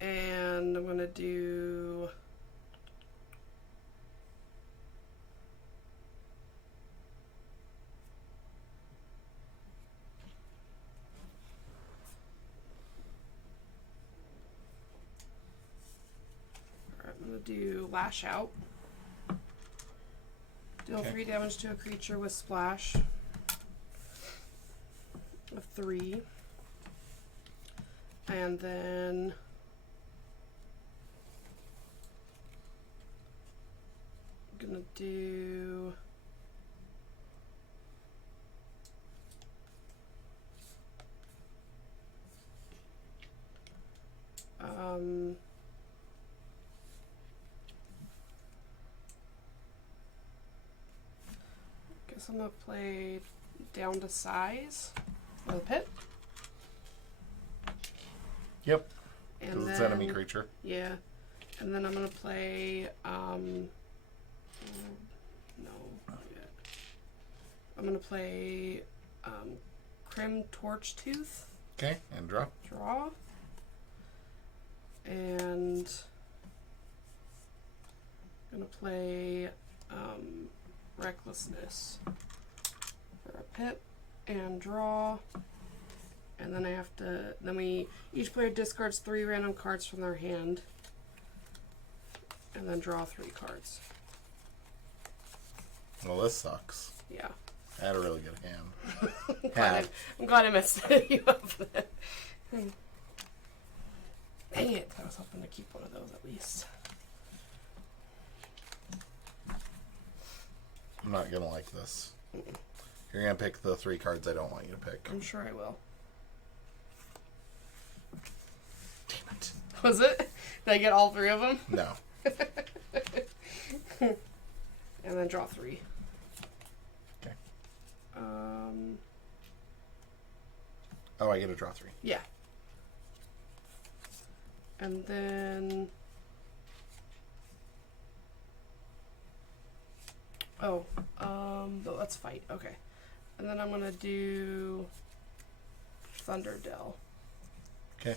And I'm gonna do... Alright, I'm gonna do Lash Out. Deal 3 damage to a creature with Splash. Of 3. And then... I'm gonna do... guess I'm gonna play Down to Size for the pit. Yep. And Because it's then, enemy creature. Yeah. And then I'm going to play, no, not yet. I'm going to play Crim Torchtooth. Okay, and draw. Draw. And I'm going to play Recklessness for a pip and draw. And then I have to, each player discards 3 random cards from their hand. And then draw 3 cards. Well, this sucks. Yeah. I had a really good hand. I'm glad I messed you up for that. Dang it. I was hoping to keep one of those at least. I'm not going to like this. You're going to pick the 3 cards I don't want you to pick. I'm sure I will. Damn it. Was it? Did I get all 3 of them? No. And then draw 3. Okay. Oh, I get to draw 3. Yeah. And then... Oh, but let's fight. Okay. And then I'm going to do Thunderdell. Okay.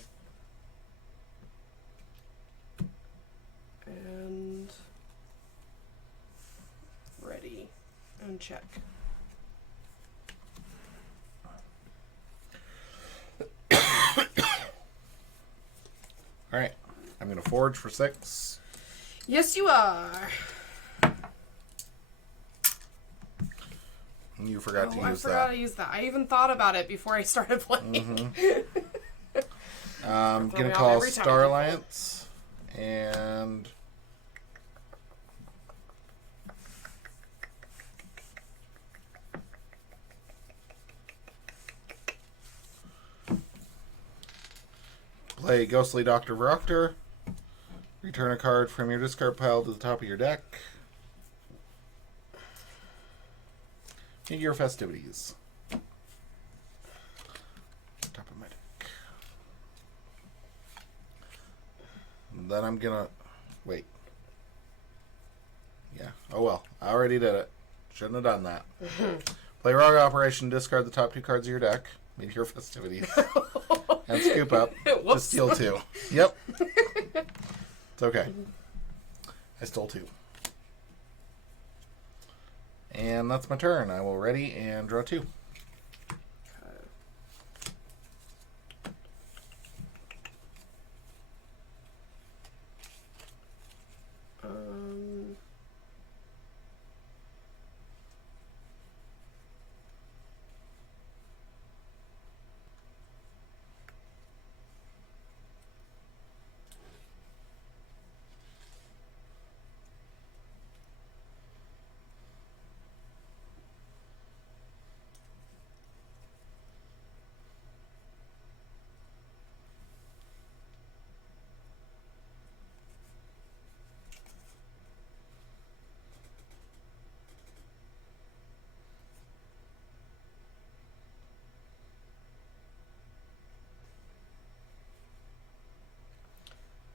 And ready and check. All right. I'm going to forge for 6. Yes, you are. You forgot to use I forgot to use that. I even thought about it before I started playing. I'm going to call Star Alliance and play Ghostly Dr. Proctor. Return a card from your discard pile to the top of your deck. Your festivities. Top of my deck. And then I'm gonna wait. Yeah. Oh well. I already did it. Shouldn't have done that. Play Rogue Operation. Discard the top 2 cards of your deck. Meteor Festivities. And scoop up to steal 2. Yep. It's okay. I stole 2. And that's my turn. I will ready and draw 2.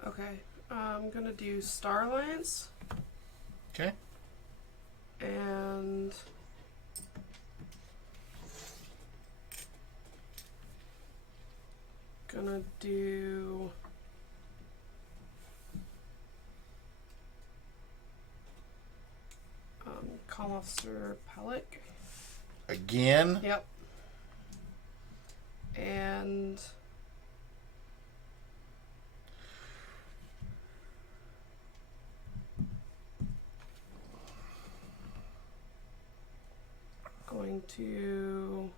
Okay. I'm going to do Star Alliance. Okay. And gonna do Call Officer Pelic. Again? Yep. And going to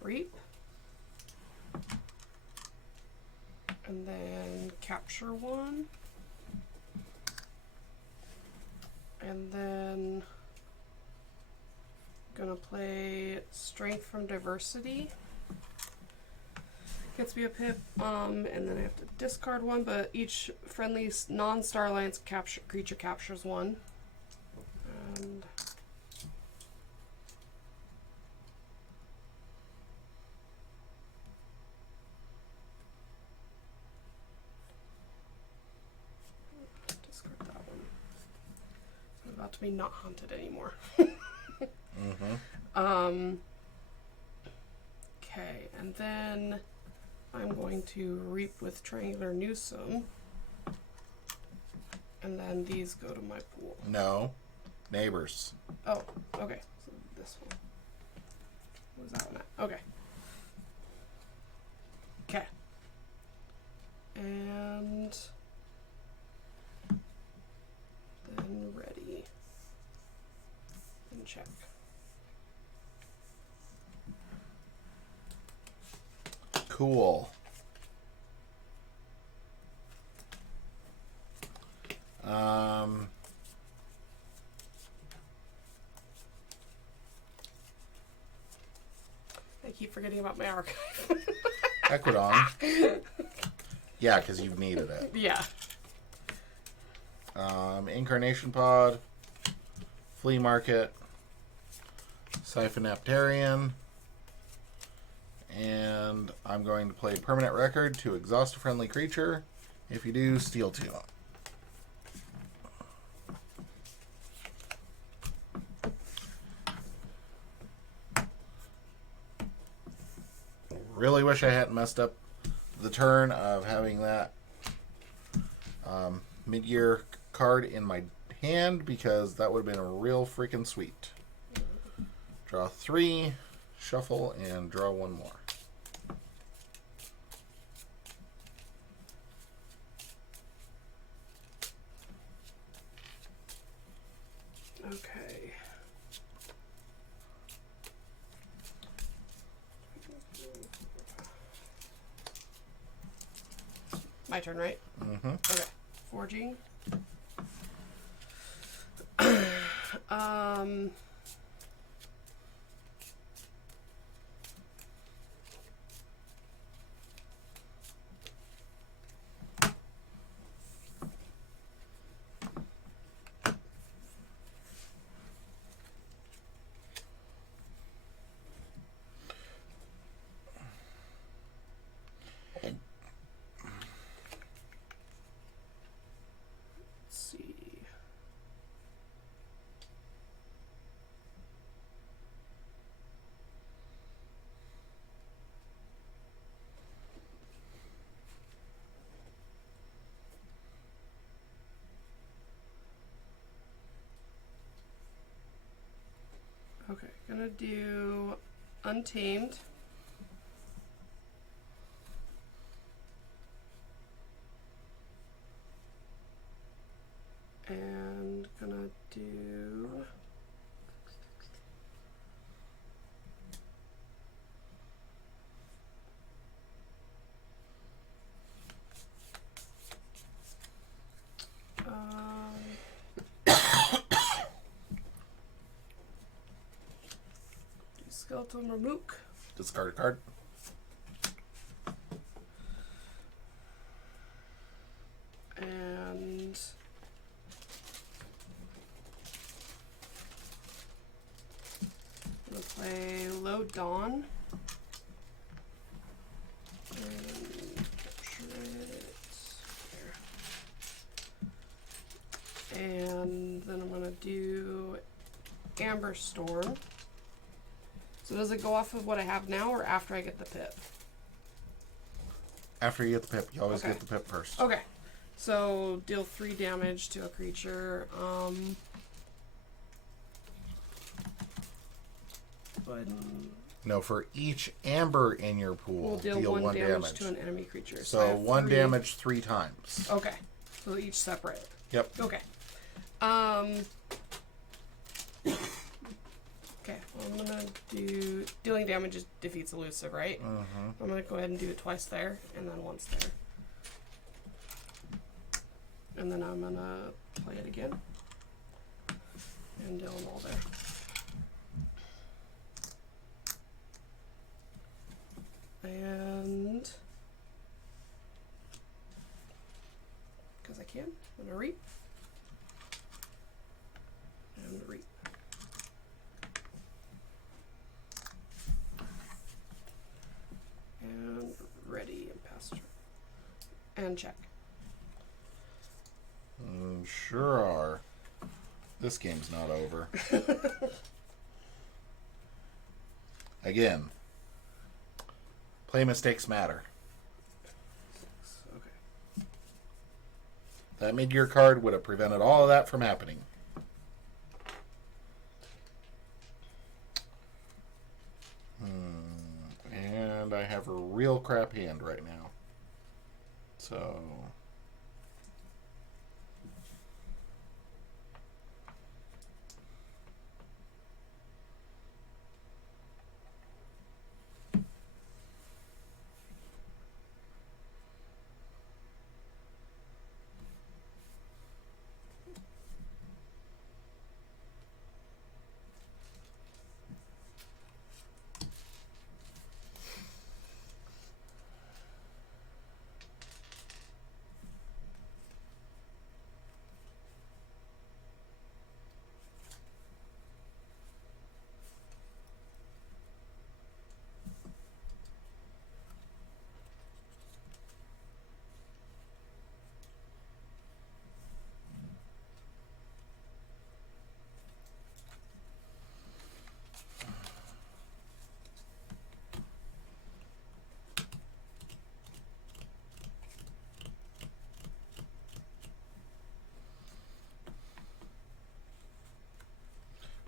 Reap. And then capture 1. And then gonna play Strength from Diversity. Gets me a pip, and then I have to discard 1, but each friendly non-Star Alliance creature captures 1. And about to be not haunted anymore. Mm-hmm. Okay, and then I'm going to reap with triangular newsome. And then these go to my pool. No. Neighbors. Oh, okay. So this one. What was that one at? Okay. Okay. And then ready. And check. Cool. I keep forgetting about my archive. Equidon. Yeah, because you've needed it. Yeah. Incarnation Pod. Flea Market. Siphonaptarian. And I'm going to play Permanent Record to exhaust a friendly creature. If you do, steal 2. Really wish I hadn't messed up the turn of having that mid-year card in my hand, because that would have been a real freaking sweet. Draw 3, shuffle, and draw 1 more. Okay. My turn, right? Mm-hmm. Okay. Forging. Okay, gonna do Untamed. And gonna do Skeletal Mamook. Discard a card. And I'm gonna play Low Dawn. And capture it. There. And then I'm gonna do Amber Storm. So does it go off of what I have now or after I get the pip? After you get the pip, you always Okay. get the pip first. Okay. So deal 3 damage to a creature. But No, for each amber in your pool, we'll deal 1 damage to an enemy creature. I So have 1 3. damage 3 times. Okay. So each separate. Yep. Okay. Okay, well, I'm gonna do dealing damage is defeats elusive, right? Mm-hmm. I'm gonna go ahead and do it twice there and then once there. And then I'm gonna play it again. And deal them all there. And because I can, I'm gonna reap. And reap. And ready and pass turn. And check. Sure are. This game's not over. Again, play mistakes matter. Okay. That mid-year card would have prevented all of that from happening. And I have a real crap hand right now. So...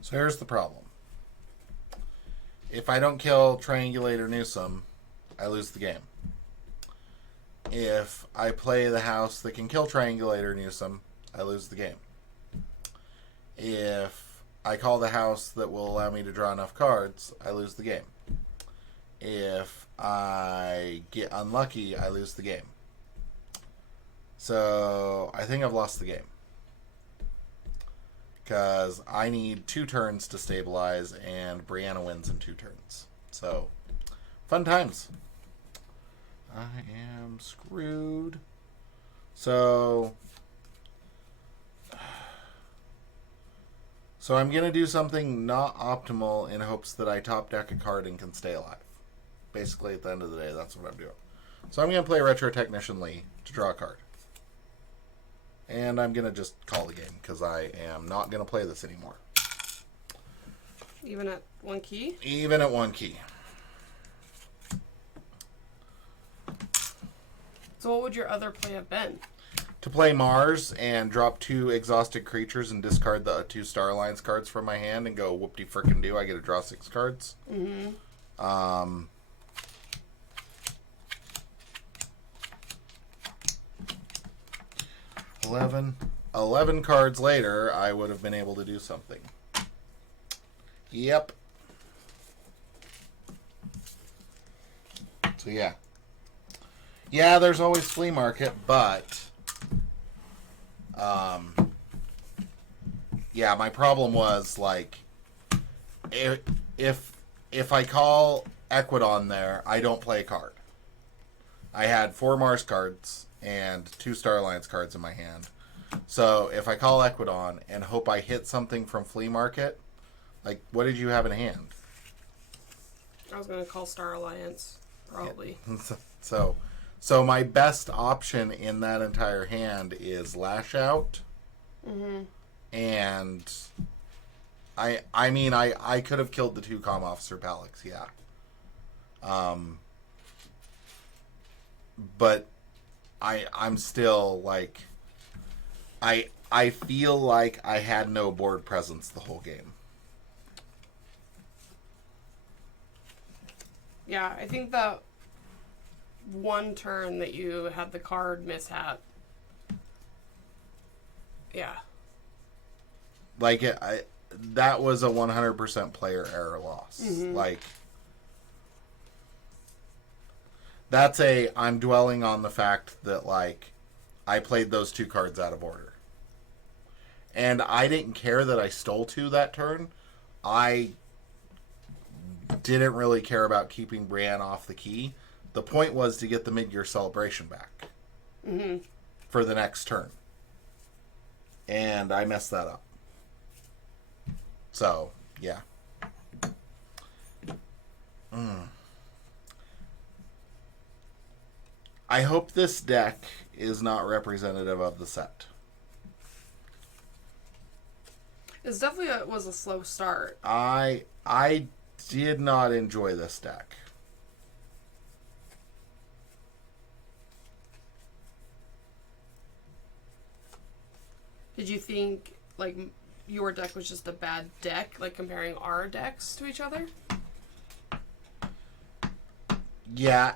So here's the problem. If I don't kill Triangulator Newsome, I lose the game. If I play the house that can kill Triangulator Newsome, I lose the game. If I call the house that will allow me to draw enough cards, I lose the game. If I get unlucky, I lose the game. So I think I've lost the game. Because I need 2 turns to stabilize, and Brianna wins in 2 turns. So, fun times. I am screwed. So I'm going to do something not optimal in hopes that I top deck a card and can stay alive. Basically, at the end of the day, that's what I'm doing. So I'm going to play Retro Technician Lee to draw a card. And I'm going to just call the game, because I am not going to play this anymore. Even at 1 key? Even at 1 key. So what would your other play have been? To play Mars and drop 2 exhausted creatures and discard the 2 Star Alliance cards from my hand and go whoop-de-frickin-do, I get to draw 6 cards. Mm-hmm. 11 cards later, I would have been able to do something. Yep. So yeah. Yeah, there's always flea market, but yeah, my problem was like if I call Equidon there, I don't play a card. I had 4 Mars cards and 2 Star Alliance cards in my hand. So if I call Equidon and hope I hit something from flea market, like, what did you have in hand? I was going to call Star Alliance, probably. Yeah. So my best option in that entire hand is Lash Out. Mm-hmm. And I mean, I could have killed the 2 Comm Officer Palix, yeah. But I'm still, like, I feel like I had no board presence the whole game. Yeah, I think that 1 turn that you had the card mishap. Yeah. Like, that was a 100% player error loss. Mm-hmm. Like, that's I'm dwelling on the fact that, like, I played those 2 cards out of order. And I didn't care that I stole 2 that turn. I didn't really care about keeping Brianna off the key. The point was to get the mid-year celebration back. Mm-hmm. For the next turn. And I messed that up. So, yeah. I hope this deck is not representative of the set. It's definitely was a slow start. I did not enjoy this deck. Did you think like your deck was just a bad deck, like comparing our decks to each other? Yeah,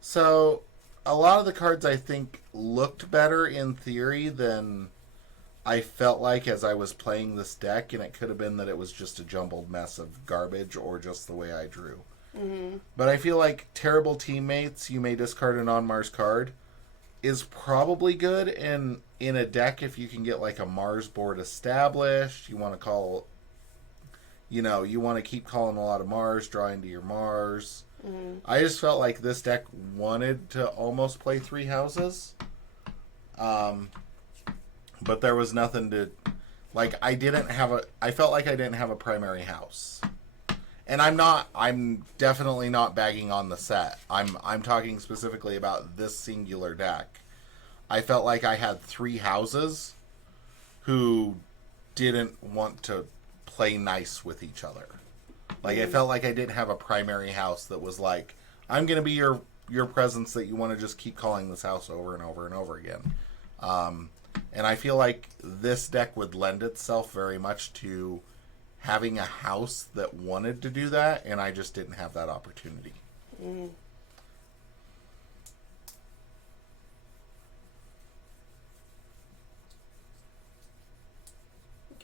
so a lot of the cards I think looked better in theory than I felt like as I was playing this deck, and it could have been that it was just a jumbled mess of garbage or just the way I drew. Mm-hmm. But I feel like Terrible Teammates, you may discard a non-Mars card, is probably good in a deck if you can get like a Mars board established. You want to call, you want to keep calling a lot of Mars, draw into your Mars. Mm-hmm. I just felt like this deck wanted to almost play 3 houses. But there was nothing to, like, I felt like I didn't have a primary house. And I'm definitely not bagging on the set. I'm talking specifically about this singular deck. I felt like I had 3 houses who didn't want to play nice with each other. Like, I felt like I didn't have a primary house that was like, I'm going to be your presence that you want to just keep calling this house over and over and over again. And I feel like this deck would lend itself very much to having a house that wanted to do that, and I just didn't have that opportunity. Mm.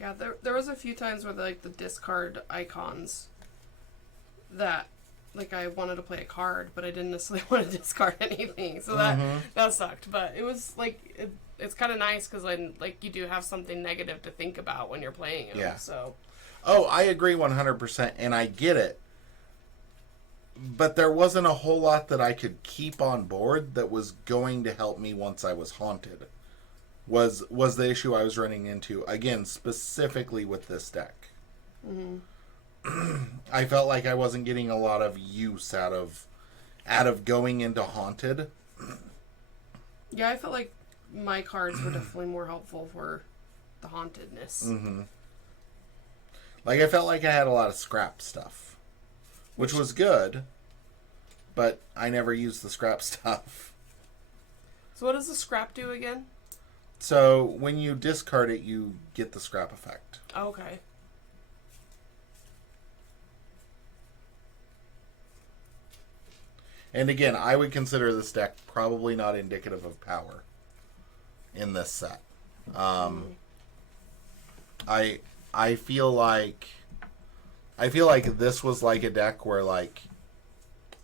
Yeah, there was a few times where the discard icons that I wanted to play a card, but I didn't necessarily want to discard anything, so that sucked. But it was it's kind of nice because you do have something negative to think about when you're playing them. Yeah. So. Oh, I agree 100%, and I get it. But there wasn't a whole lot that I could keep on board that was going to help me once I was haunted. Was the issue I was running into, again, specifically with this deck. Mm-hmm. I felt like I wasn't getting a lot of use out of going into haunted. Yeah, I felt like my cards were definitely more helpful for the hauntedness. Mm-hmm. Like, I felt like I had a lot of scrap stuff, which was good, but I never used the scrap stuff. So what does the scrap do again? So when you discard it, you get the scrap effect. Oh, okay. And again, I would consider this deck probably not indicative of power in this set. I feel like this was like a deck where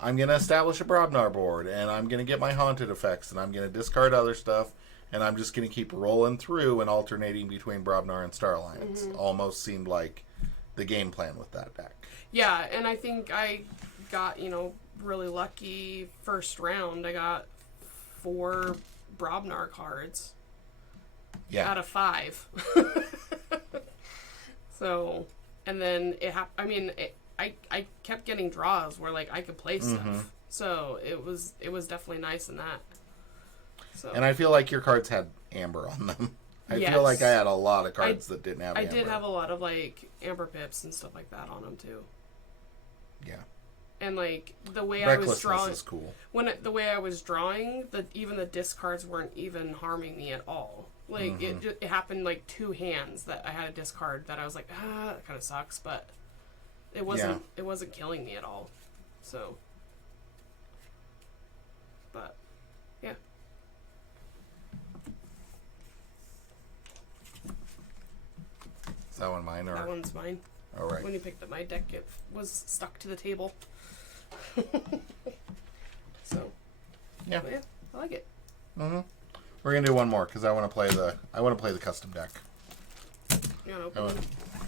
I'm gonna establish a Brobnar board and I'm gonna get my haunted effects and I'm gonna discard other stuff and I'm just gonna keep rolling through and alternating between Brobnar and Star Alliance. Almost seemed like the game plan with that deck. Yeah, and I think I got really lucky first round. I got 4 Brobnar cards. Yeah. Out of 5. So, and then I kept getting draws where I could play stuff. So it was definitely nice in that. So. And I feel like your cards had amber on them. I feel like I had a lot of cards that didn't have amber. I did have a lot of amber pips and stuff like that on them too. Yeah. And the way Recklessness I was drawing is cool. The way I was drawing, even the discards weren't even harming me at all. It happened 2 hands that I had a discard that I was like, that kind of sucks, but it wasn't killing me at all. So, but yeah. Is that one mine or? That one's mine. All right. When you picked up my deck, it was stuck to the table. So, yeah, I like it. We're gonna do one more because I want to play the custom deck. You want to open?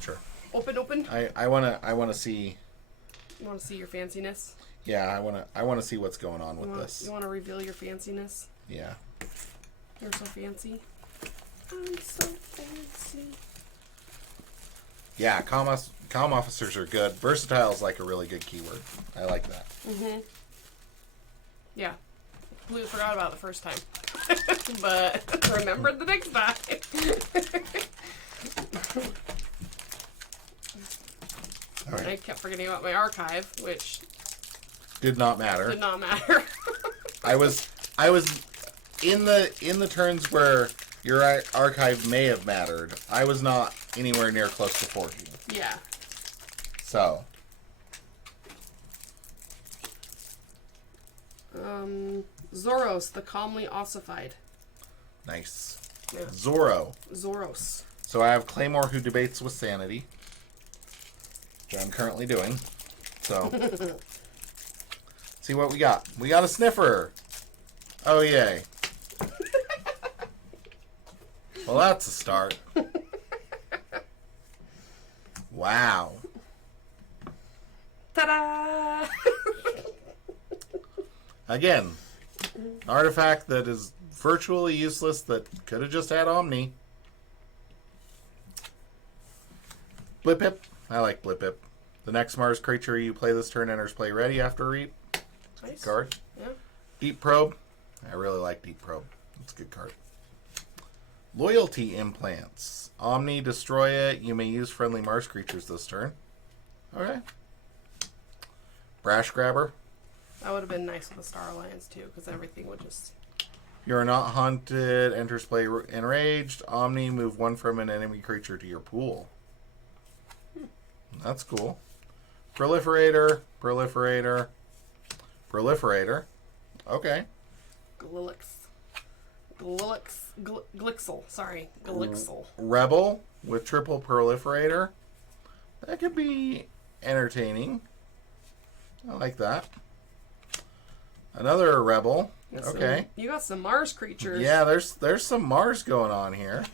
Sure. Open. I want to see. You want to see your fanciness? Yeah, I want to see what's going on with this. You want to reveal your fanciness? Yeah. You're so fancy. I'm so fancy. Yeah, comm officers are good. Versatile is a really good keyword. I like that. Yeah. Completely forgot about it the first time. But remembered the next time. All right. I kept forgetting about my archive, which Did not matter. did not matter. I was in the turns where your archive may have mattered. I was not anywhere near close to forging. Yeah. So. Zoros, the calmly ossified. Nice. Yeah. Zoros. So I have Claymore, who debates with sanity, which I'm currently doing. So. See what we got. We got a sniffer. Oh, yay. Well, that's a start. Wow. Ta-da! Again, an artifact that is virtually useless that could have just had Omni. Blipip. I like Blipip. The next Mars creature you play this turn enters play ready after Reap. Nice. Good card. Yeah. Deep Probe. I really like Deep Probe. It's a good card. Loyalty Implants. Omni, destroy it. You may use friendly Mars creatures this turn. Okay. Brash Grabber. That would have been nice with the Star Alliance too, because everything would just. You're not haunted. Enters play enraged. Omni, move one from an enemy creature to your pool. That's cool. Proliferator. Okay. Glixel. Sorry. Glixel. Rebel with triple Proliferator. That could be entertaining. I like that. Another Rebel. Okay. You got some Mars creatures. Yeah, there's some Mars going on here.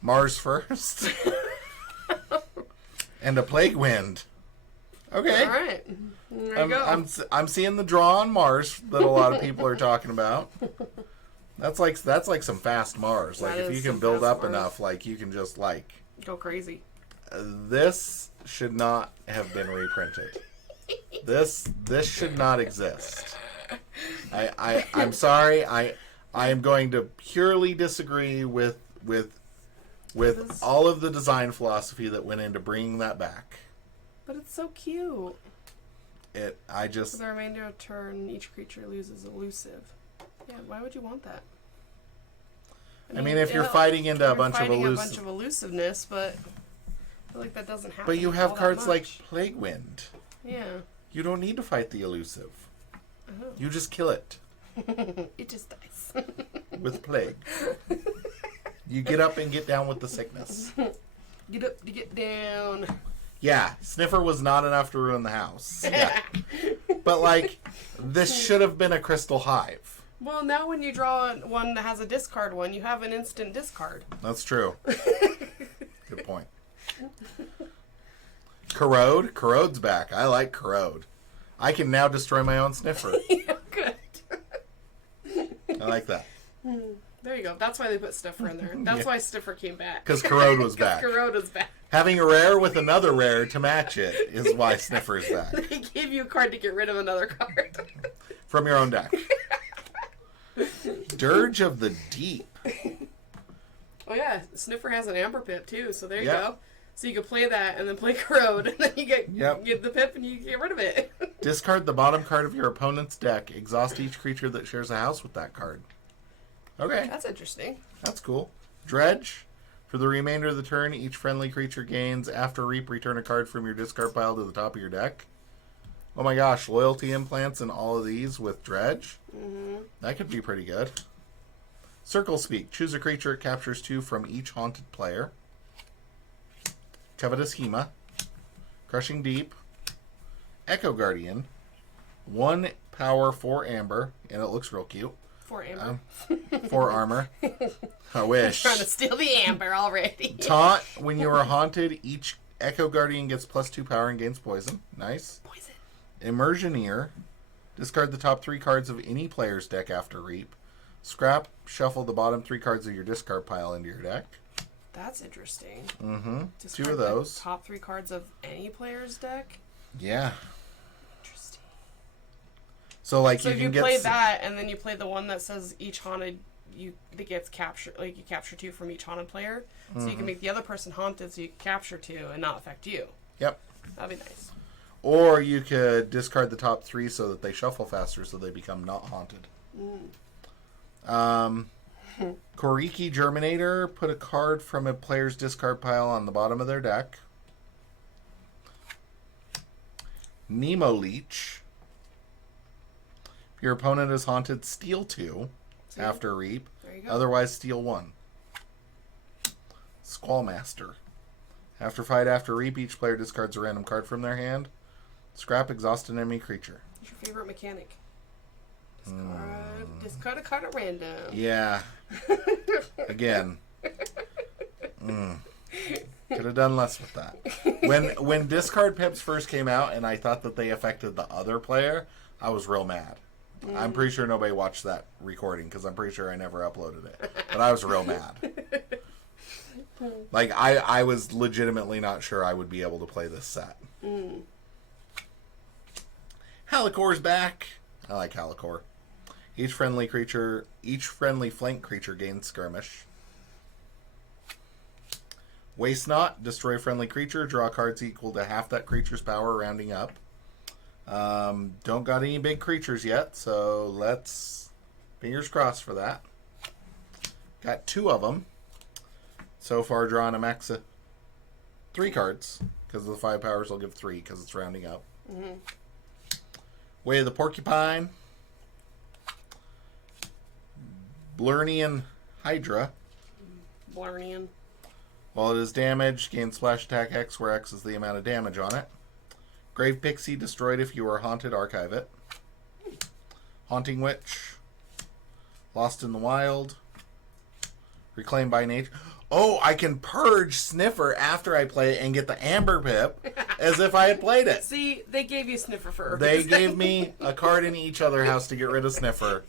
Mars first. And a Plague Wind. Okay. All right. There you go. I'm seeing the draw on Mars that a lot of people are talking about. That's like some fast Mars. That Like if is you can some build fast up Mars. enough, like you can just like Go crazy. this should not have been reprinted. This should not exist. I'm sorry. I am going to purely disagree with all of the design philosophy that went into bringing that back. But it's so cute. For the remainder of turn, each creature loses elusive. Yeah, why would you want that? I mean, if you're fighting into a bunch of elusiveness, but I feel like that doesn't happen. But you have all that cards like much. Plague Wind. Yeah. You don't need to fight the elusive. Oh. You just kill it It just dies. with plague. You get up and get down with the sickness. Get up to get down. Yeah, Sniffer was not enough to ruin the house. Yeah. But, like, this should have been a Crystal Hive. Well, now when you draw one that has a discard one, you have an instant discard. That's true. Good point. Corrode? Corrode's back. I like Corrode. I can now destroy my own Sniffer. Yeah, good. I like that. There you go. That's why they put Sniffer in there. That's why Sniffer came back. Because Corrode was back. Corrode was back. Having a rare with another rare to match it is why Sniffer's back. They gave you a card to get rid of another card. From your own deck. Dirge of the Deep. Oh yeah, Sniffer has an Amber Pip too, so there you Yep. go. So you can play that and then play Corrode, and then you get the Pip and you get rid of it. Discard the bottom card of your opponent's deck. Exhaust each creature that shares a house with that card. Okay. That's interesting. That's cool. Dredge. For the remainder of the turn, each friendly creature gains after Reap, return a card from your discard pile to the top of your deck. Oh my gosh, loyalty implants in all of these with Dredge. Mm-hmm. That could be pretty good. Circle Speak. Choose a creature. It captures 2 from each haunted player. Covetous Hema. Crushing Deep. Echo Guardian. 1 power, 4 amber, and it looks real cute. 4 Amber. 4 armor. I wish. Trying to steal the Amber already. Taunt. When you are haunted, each Echo Guardian gets +2 power and gains poison. Nice. Poison. Immersioneer. Discard the top 3 cards of any player's deck after Reap. Scrap. Shuffle the bottom 3 cards of your discard pile into your deck. That's interesting. Mm-hmm. Discard 2 of the those. top 3 cards of any player's deck? Yeah. Interesting. So, like, So you if can you get... play that, and then you play the one that says each haunted it gets captured. Like you capture 2 from each haunted player, so you can make the other person haunted, so you can capture 2 and not affect you. Yep. That'd be nice. Or you could discard the top 3 so that they shuffle faster, so they become not haunted. Koriki Germinator. Put a card from a player's discard pile on the bottom of their deck. Nemo Leech. If your opponent is haunted, steal 2 after reap. There you go. Otherwise, steal 1. Squallmaster. After fight, after reap, each player discards a random card from their hand. Scrap, exhaust an enemy creature. What's your favorite mechanic? Discard a card at random. Yeah. Again. Could have done less with that. When discard pips first came out and I thought that they affected the other player, I was real mad. I'm pretty sure nobody watched that recording because I'm pretty sure I never uploaded it. But I was real mad. Like, I was legitimately not sure I would be able to play this set. Halicor's back. I like Halicor. Each friendly flank creature gains skirmish. Waste Not. Destroy friendly creature. Draw cards equal to half that creature's power, rounding up. Don't got any big creatures yet, so let's fingers crossed for that. Got 2 of them. So far, drawn a max of 3 cards, because of the 5 powers I'll give 3, because it's rounding up. Way of the Porcupine. Blurnian Hydra. Blarnian. While it is damaged, gain splash attack X, where X is the amount of damage on it. Grave Pixie, destroyed if you are haunted, archive it. Haunting Witch. Lost in the Wild. Reclaimed by Nature. Oh, I can purge Sniffer after I play it and get the Amber Pip as if I had played it. See, they gave you Sniffer for a They reason. gave me a card in each other house to get rid of Sniffer.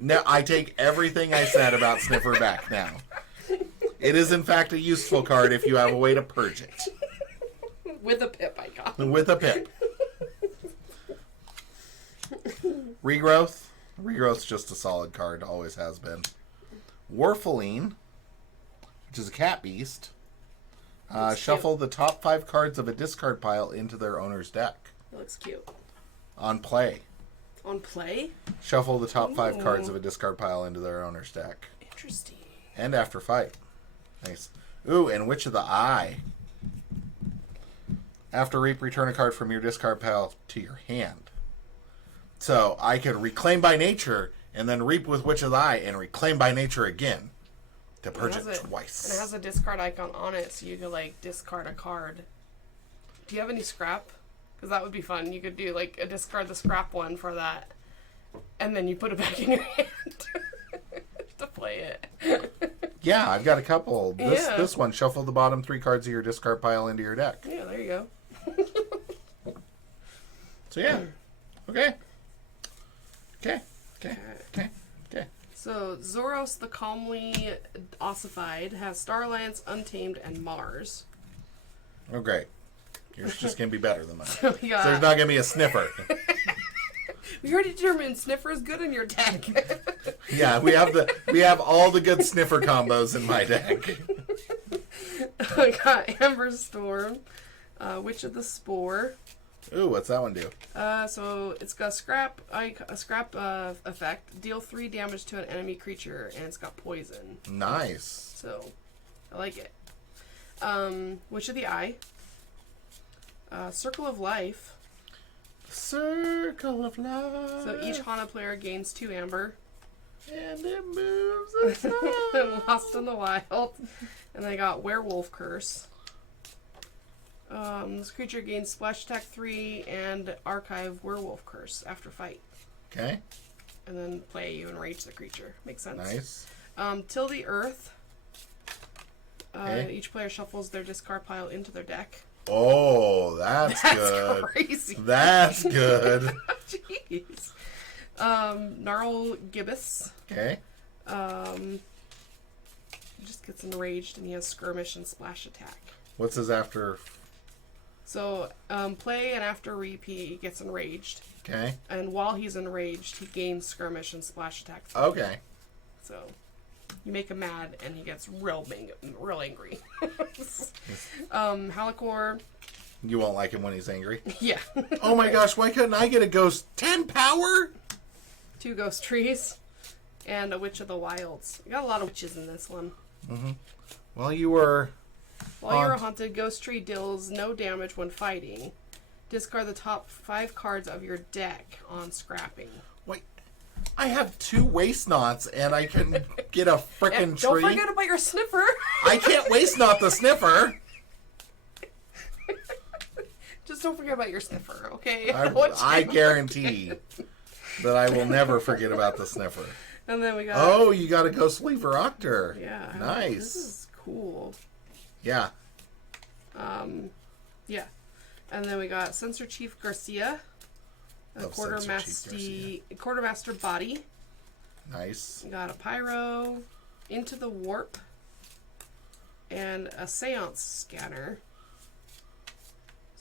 Now, I take everything I said about Sniffer back now. It is, in fact, a useful card if you have a way to purge it. With a pip, I got. With a pip. Regrowth. Regrowth's just a solid card. Always has been. Warfaline, which is a cat beast. Shuffle the top 5 cards of a discard pile into their owner's deck. It looks cute. On play. On play? Shuffle the top 5 cards of a discard pile into their owner's deck. Interesting. And after fight. Nice. Ooh, and Witch of the Eye. After reap, return a card from your discard pile to your hand. So I could reclaim by nature and then reap with Witch of the Eye and reclaim by nature again to purge it twice. And it has a discard icon on it, so you could like discard a card. Do you have any scrap? Because that would be fun. You could do like a discard the scrap one for that, and then you put it back in your hand to play it. Yeah, I've got a couple. Yeah. This one, shuffle the bottom 3 cards of your discard pile into your deck. Yeah, there you go. So yeah. Okay. So Zoros the Calmly Ossified has Star Alliance, Untamed, and Mars. Oh great. Yours just gonna be better than mine. So we got, So there's not gonna be a Sniffer. we already determined Sniffer is good in your deck. Yeah, we have all the good Sniffer combos in my deck. We got Amber Storm, Witch of the Spore. Ooh, what's that one do? So it's got a scrap effect. Deal 3 damage to an enemy creature, and it's got poison. Nice. So I like it. Witch of the Eye. Circle of Life. Circle of Life. So each Hana player gains 2 amber. And it moves aside. Lost in the Wild. And they got Werewolf Curse. This creature gains Splash Attack 3 and Archive Werewolf Curse after fight. Okay. And then play you enrage the creature. Makes sense. Nice. Till the Earth. Okay. Each player shuffles their discard pile into their deck. Oh, that's good. Crazy. That's good. Jeez. Gnarl Gibbous. Okay. He just gets enraged and he has Skirmish and Splash Attack. What's his after? So, play and after reap he gets enraged. Okay. And while he's enraged, he gains Skirmish and Splash Attack. 3. Okay. So you make him mad, and he gets real angry. Halicor. You won't like him when he's angry? Yeah. Oh my gosh, why couldn't I get a ghost? 10 power? 2 ghost trees. And a Witch of the Wilds. You got a lot of witches in this one. Mm-hmm. While you were haunted, ghost tree deals no damage when fighting. Discard the top 5 cards of your deck on scrapping. Wait, I have 2 waste knots and I can get a frickin' tree. Don't forget about your sniffer. I can't waste knot the sniffer. Just don't forget about your sniffer, okay? I guarantee that I will never forget about the sniffer. And then we got... Oh, you got a Ghostly Varoctor. Yeah. Nice. This is cool. Yeah. Yeah. And then we got Censor Chief Garcia. A Quartermaster Body. Nice. We got a Pyro. Into the Warp. And a Seance Scanner.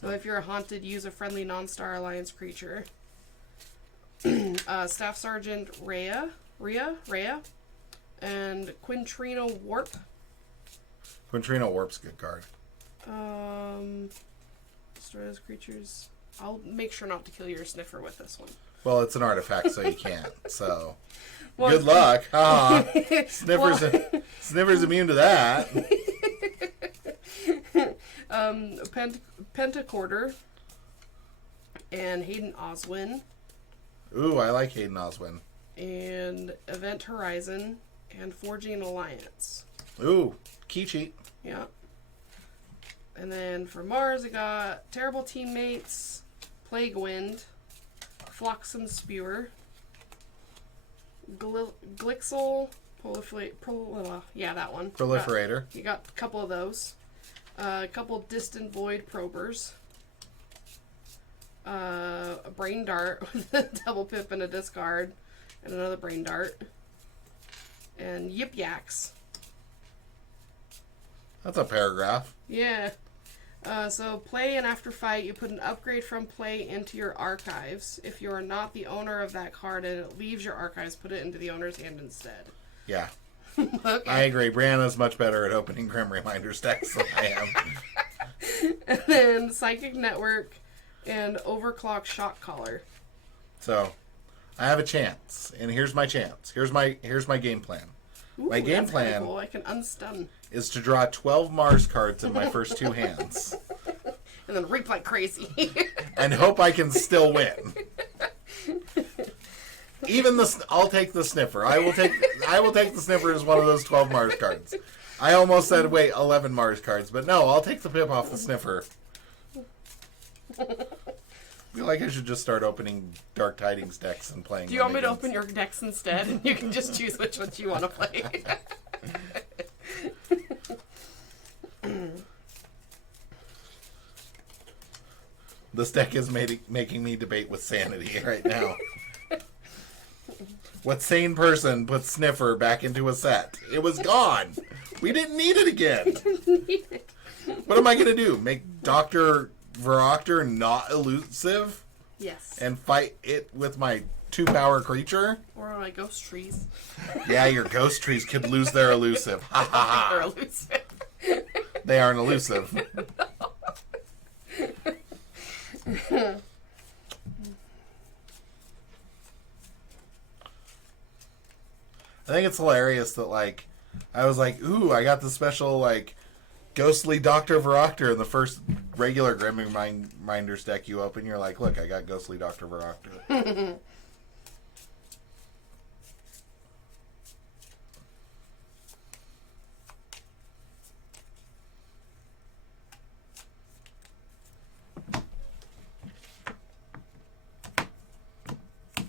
So if you're a haunted, use a friendly non-Star Alliance creature. Staff Sergeant Rhea, and Quintrino Warp. Quintrino Warp's a good card. Destroy those creatures. I'll make sure not to kill your sniffer with this one. Well, it's an artifact, so you can't. So, good luck. Ah, Sniffer's immune to that. Pentacorder and Hayden Oswin. Ooh, I like Hayden Oswin. And Event Horizon and Forging Alliance. Ooh, key cheat. Yeah. And then for Mars, I got Terrible Teammates, Plague Wind, Flotsam Spewer, Glixel, yeah, that one. Proliferator. You got a couple of those. A couple Distant Void Probers. A Brain Dart with a double pip and a discard. And another Brain Dart. And Yip Yaks. That's a paragraph. Yeah. So play, and after fight, you put an upgrade from play into your archives. If you are not the owner of that card and it leaves your archives, put it into the owner's hand instead. Yeah. Okay. I agree. Brianna's much better at opening Grim Reminders decks than I am. And then Psychic Network and Overclock Shock Collar. So, I have a chance, and here's my chance. Here's my game plan. Ooh, my game that's plan cool. I can unstun. is to draw 12 Mars cards in my first 2 hands. And then reap like crazy. And hope I can still win. I'll take the sniffer. I will take the sniffer as one of those 12 Mars cards. I almost said, wait, 11 Mars cards, but no, I'll take the pip off the sniffer. I feel like I should just start opening Dark Tidings decks and playing. Do you want me to open your decks instead? And you can just choose which ones you want to play. This deck is making me debate with sanity right now. What sane person put Sniffer back into a set? It was gone. We didn't need it again. What am I going to do? Make Dr. Varoctor not elusive? Yes. And fight it with my 2-power creature? Or my ghost trees. Yeah, your ghost trees could lose their elusive. Ha ha ha. They're elusive. They aren't elusive. I think it's hilarious that, like, I was like, ooh, I got the special, like, Ghostly Dr. Varoctor in the first regular Grim Reminders deck you open. You're like, look, I got Ghostly Dr. Varoctor.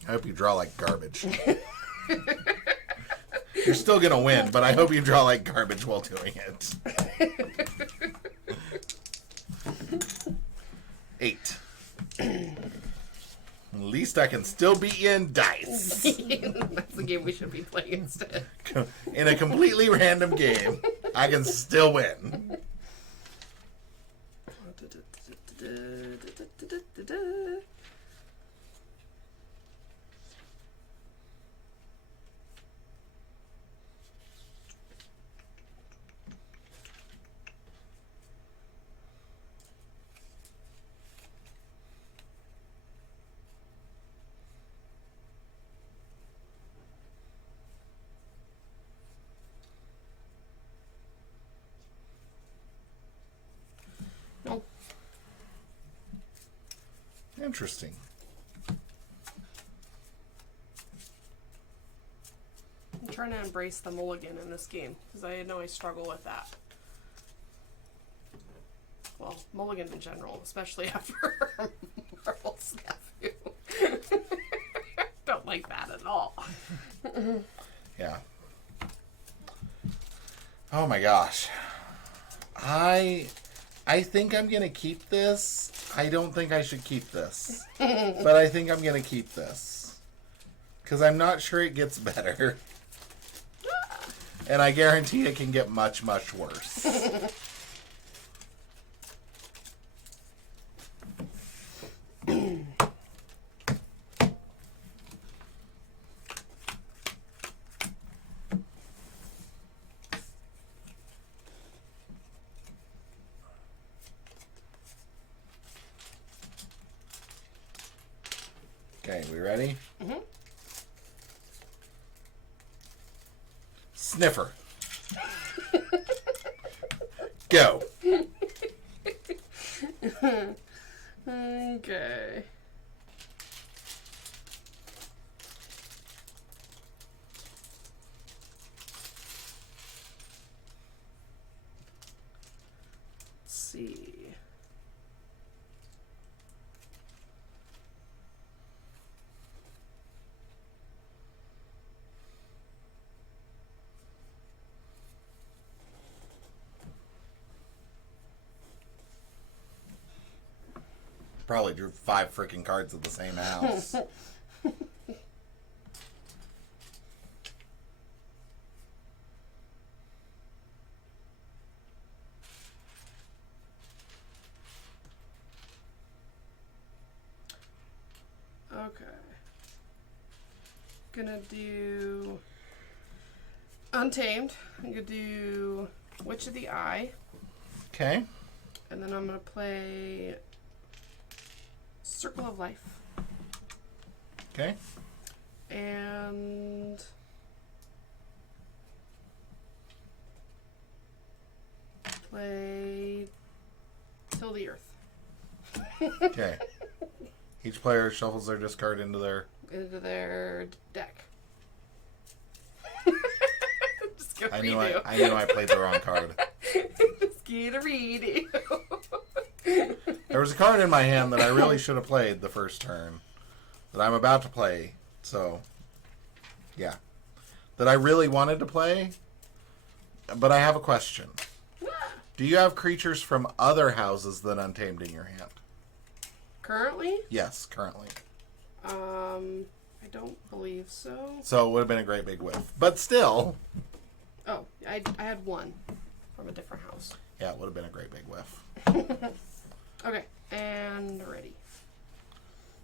I hope you draw like garbage. You're still going to win, but I hope you draw like garbage while doing it. 8. At least I can still beat you in dice. That's the game we should be playing instead. In a completely random game, I can still win. Interesting. I'm trying to embrace the mulligan in this game because I know I struggle with that. Well, mulligan in general, especially after Marvel's nephew. Don't like that at all. Yeah. Oh my gosh. I think I'm going to keep this. I don't think I should keep this. But I think I'm going to keep this. Because I'm not sure it gets better. And I guarantee it can get much, much worse. Okay, we ready? Mm-hmm. Sniffer. Go. Okay. Let's see. Probably drew 5 freaking cards of the same house. Okay. Gonna do Untamed. I'm gonna do Witch of the Eye. Okay. And then I'm gonna play Circle of Life. Okay. And play Till the Earth. Okay. Each player shuffles their discard into their deck. Just gonna I read knew you. I knew I played the wrong card. Just gonna read you. There was a card in my hand that I really should have played the first turn that I'm about to play. So, yeah. That I really wanted to play, but I have a question. Do you have creatures from other houses than Untamed in your hand? Currently? Yes, currently. I don't believe so. So it would have been a great big whiff. But still. Oh, I had one from a different house. Yeah, it would have been a great big whiff. Okay, and ready.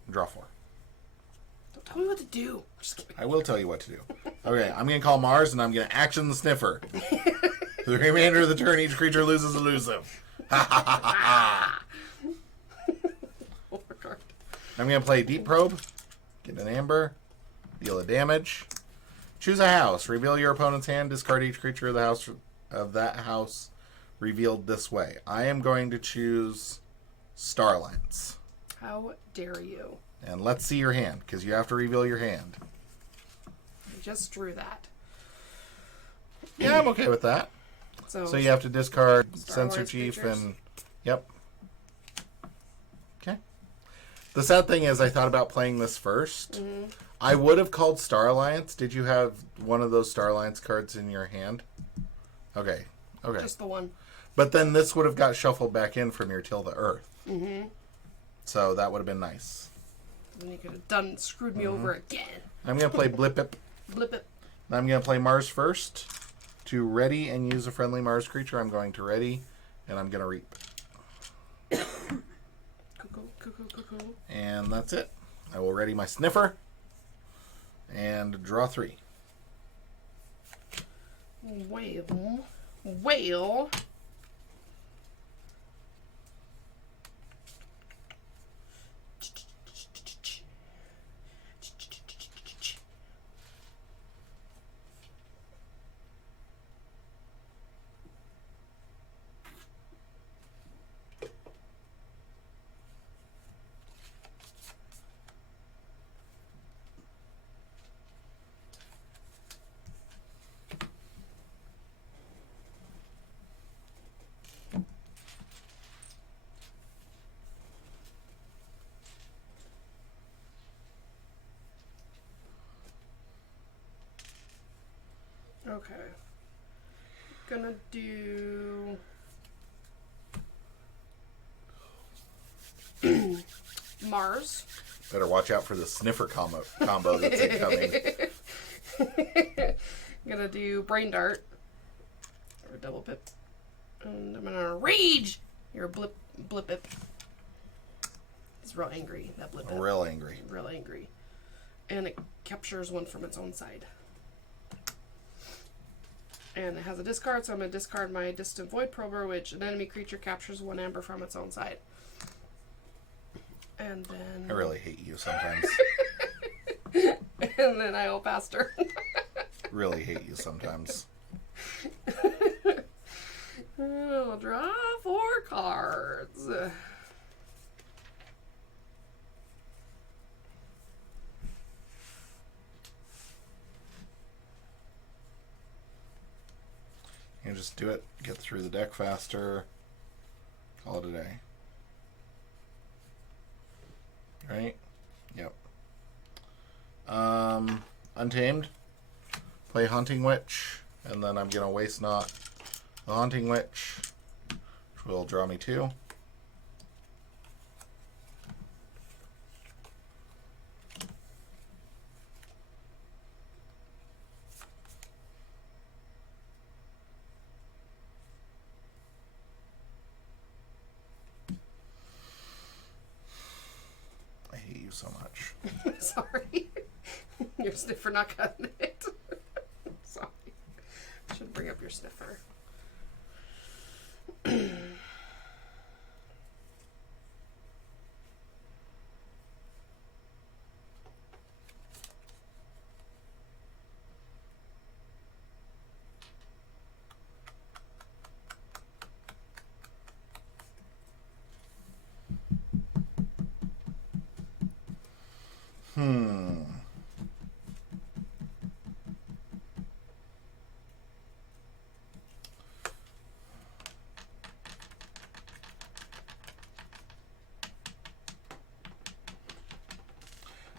Draw 4. Don't tell me what to do. Just kidding. I will tell you what to do. Okay, I'm going to call Mars and I'm going to action the Sniffer. For the remainder of the turn, each creature loses elusive. Ha ha ha ha ha. I'm going to play Deep Probe, get an Amber, deal a damage, choose a house, reveal your opponent's hand, discard each creature of that house revealed this way. I am going to choose Starlands. How dare you? And let's see your hand, because you have to reveal your hand. I just drew that. Yeah, I'm okay with that. So you have to discard Censor Chief creatures? and... Yep. Okay. The sad thing is I thought about playing this first. Mm-hmm. I would have called Star Alliance. Did you have one of those Star Alliance cards in your hand? Okay. Okay. Just the one. But then this would have got shuffled back in from your Till the Earth. Mm-hmm. So that would have been nice. Then you could have screwed me over again. I'm going to play Blip-Ip. Blip it. I'm going to play Mars first. To ready and use a friendly Mars creature, I'm going to ready, and I'm going to reap. Cuckoo. And that's it. I will ready my Sniffer and draw 3. Well. Okay. Gonna do Mars. Better watch out for the sniffer combo that's incoming. Gonna do Brain Dart. Or Double Pip. And I'm gonna Rage! You're a Blip-Ip. He's real angry, that Blip-Ip. Real angry. Real angry. And it captures one from its own side. And it has a discard, so I'm going to discard my Distant Void Prober, which an enemy creature captures 1 amber from its own side. And then... I really hate you sometimes. And then I'll pass turn. Really hate you sometimes. I'll draw 4 cards. You just do it, get through the deck faster, call it a day. Right? Yep. Untamed. Play Hunting Witch, and then I'm going to waste not the Hunting Witch, which will draw me 2. I hate you so much. Sorry. Your sniffer not cutting it. Sorry. I should bring up your sniffer.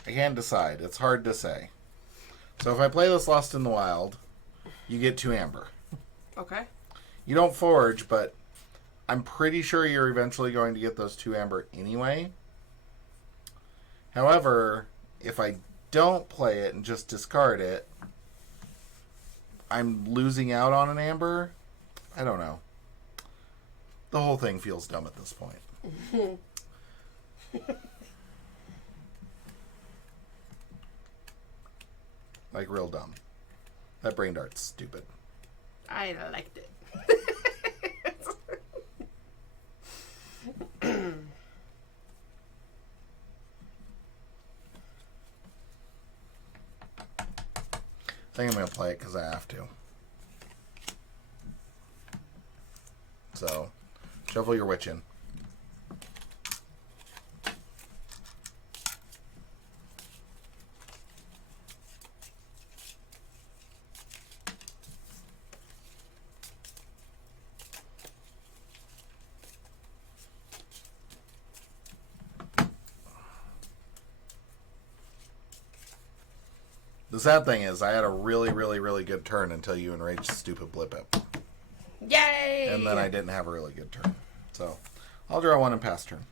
I can't decide. It's hard to say. So if I play this Lost in the Wild, you get 2 amber. Okay. You don't forge, but I'm pretty sure you're eventually going to get those 2 amber anyway. However, if I don't play it and just discard it, I'm losing out on an amber. I don't know. The whole thing feels dumb at this point. Like, real dumb. That Brain Dart's stupid. I liked it. I think I'm going to play it because I have to. So, shuffle your witch in. The sad thing is, I had a really, really, really good turn until you enraged the stupid Blip-Ip. Yay! And then I didn't have a really good turn. So, I'll draw 1 and pass turn.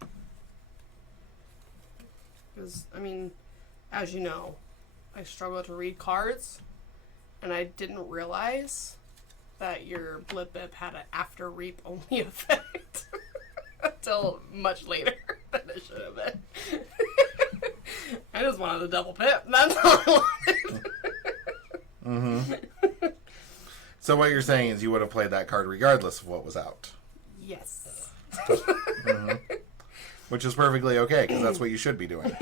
Because, I mean, as you know, I struggle to read cards, and I didn't realize that your Blip-Ip had an after reap only effect until much later than it should have been. I just wanted a double pip. That's all I wanted. Mm-hmm. So what you're saying is you would have played that card regardless of what was out. Yes. Mm-hmm. Which is perfectly okay, because that's what you should be doing.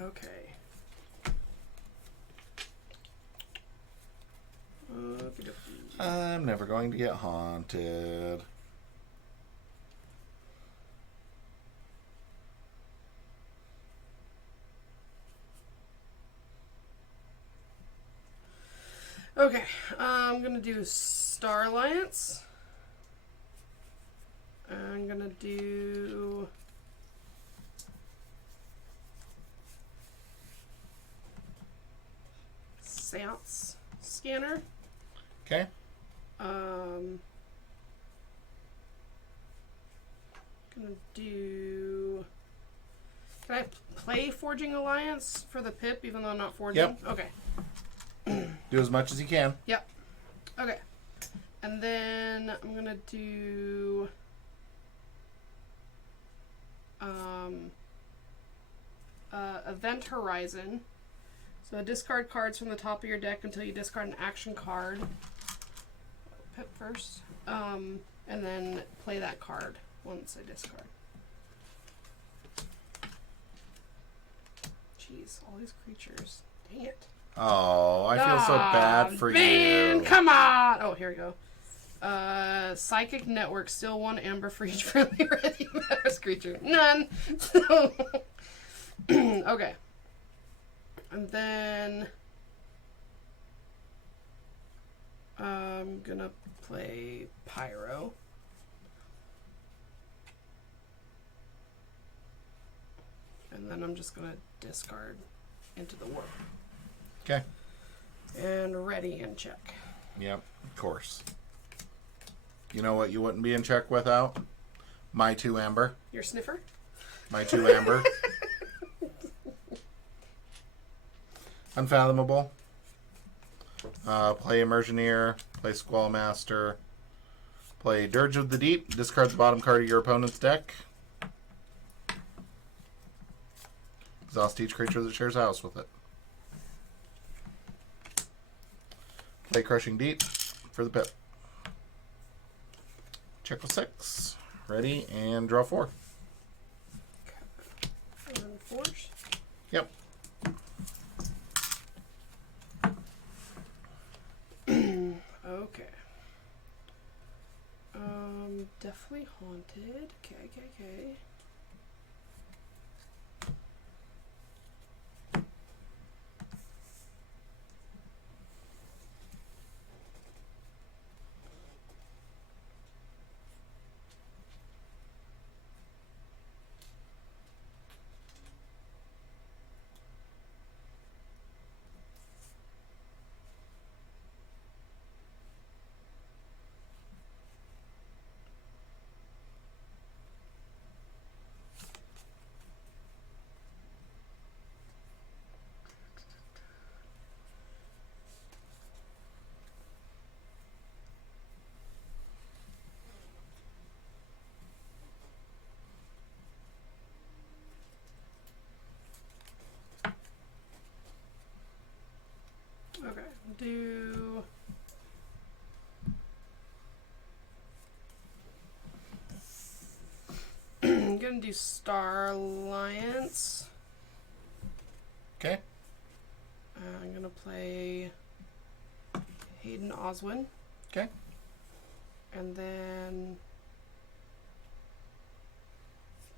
Okay. I'm never going to get haunted. Okay, I'm gonna do Star Alliance. I'm gonna do scanner. Okay. Gonna do. Can I play Forging Alliance for the pip, even though I'm not forging? Yep. Okay. Do as much as you can. Yep. Okay. And then I'm gonna do. Event Horizon. So discard cards from the top of your deck until you discard an action card. Pip first. And then play that card once I discard. Jeez, all these creatures. Dang it. Oh, I feel so bad for man, you. Come on! Oh, here we go. Psychic Network, still 1 amber for each friendly ready matters creature. None! Okay. And then I'm gonna play Pyro. And then I'm just gonna discard into the warp. Okay. And ready and check. Yep, of course. You know what you wouldn't be in check without? My 2 amber. Your sniffer? My 2 amber. Unfathomable. Play Immersioneer. Play Squall Master. Play Dirge of the Deep. Discard the bottom card of your opponent's deck. Exhaust each creature that shares a house with it. Play Crushing Deep for the pip. Check with 6. Ready, and draw 4. And forge. Yep. Okay. Definitely haunted. Okay. Okay. Do. I'm gonna do Star Alliance. Okay. I'm gonna play Hayden Oswin. Okay. And then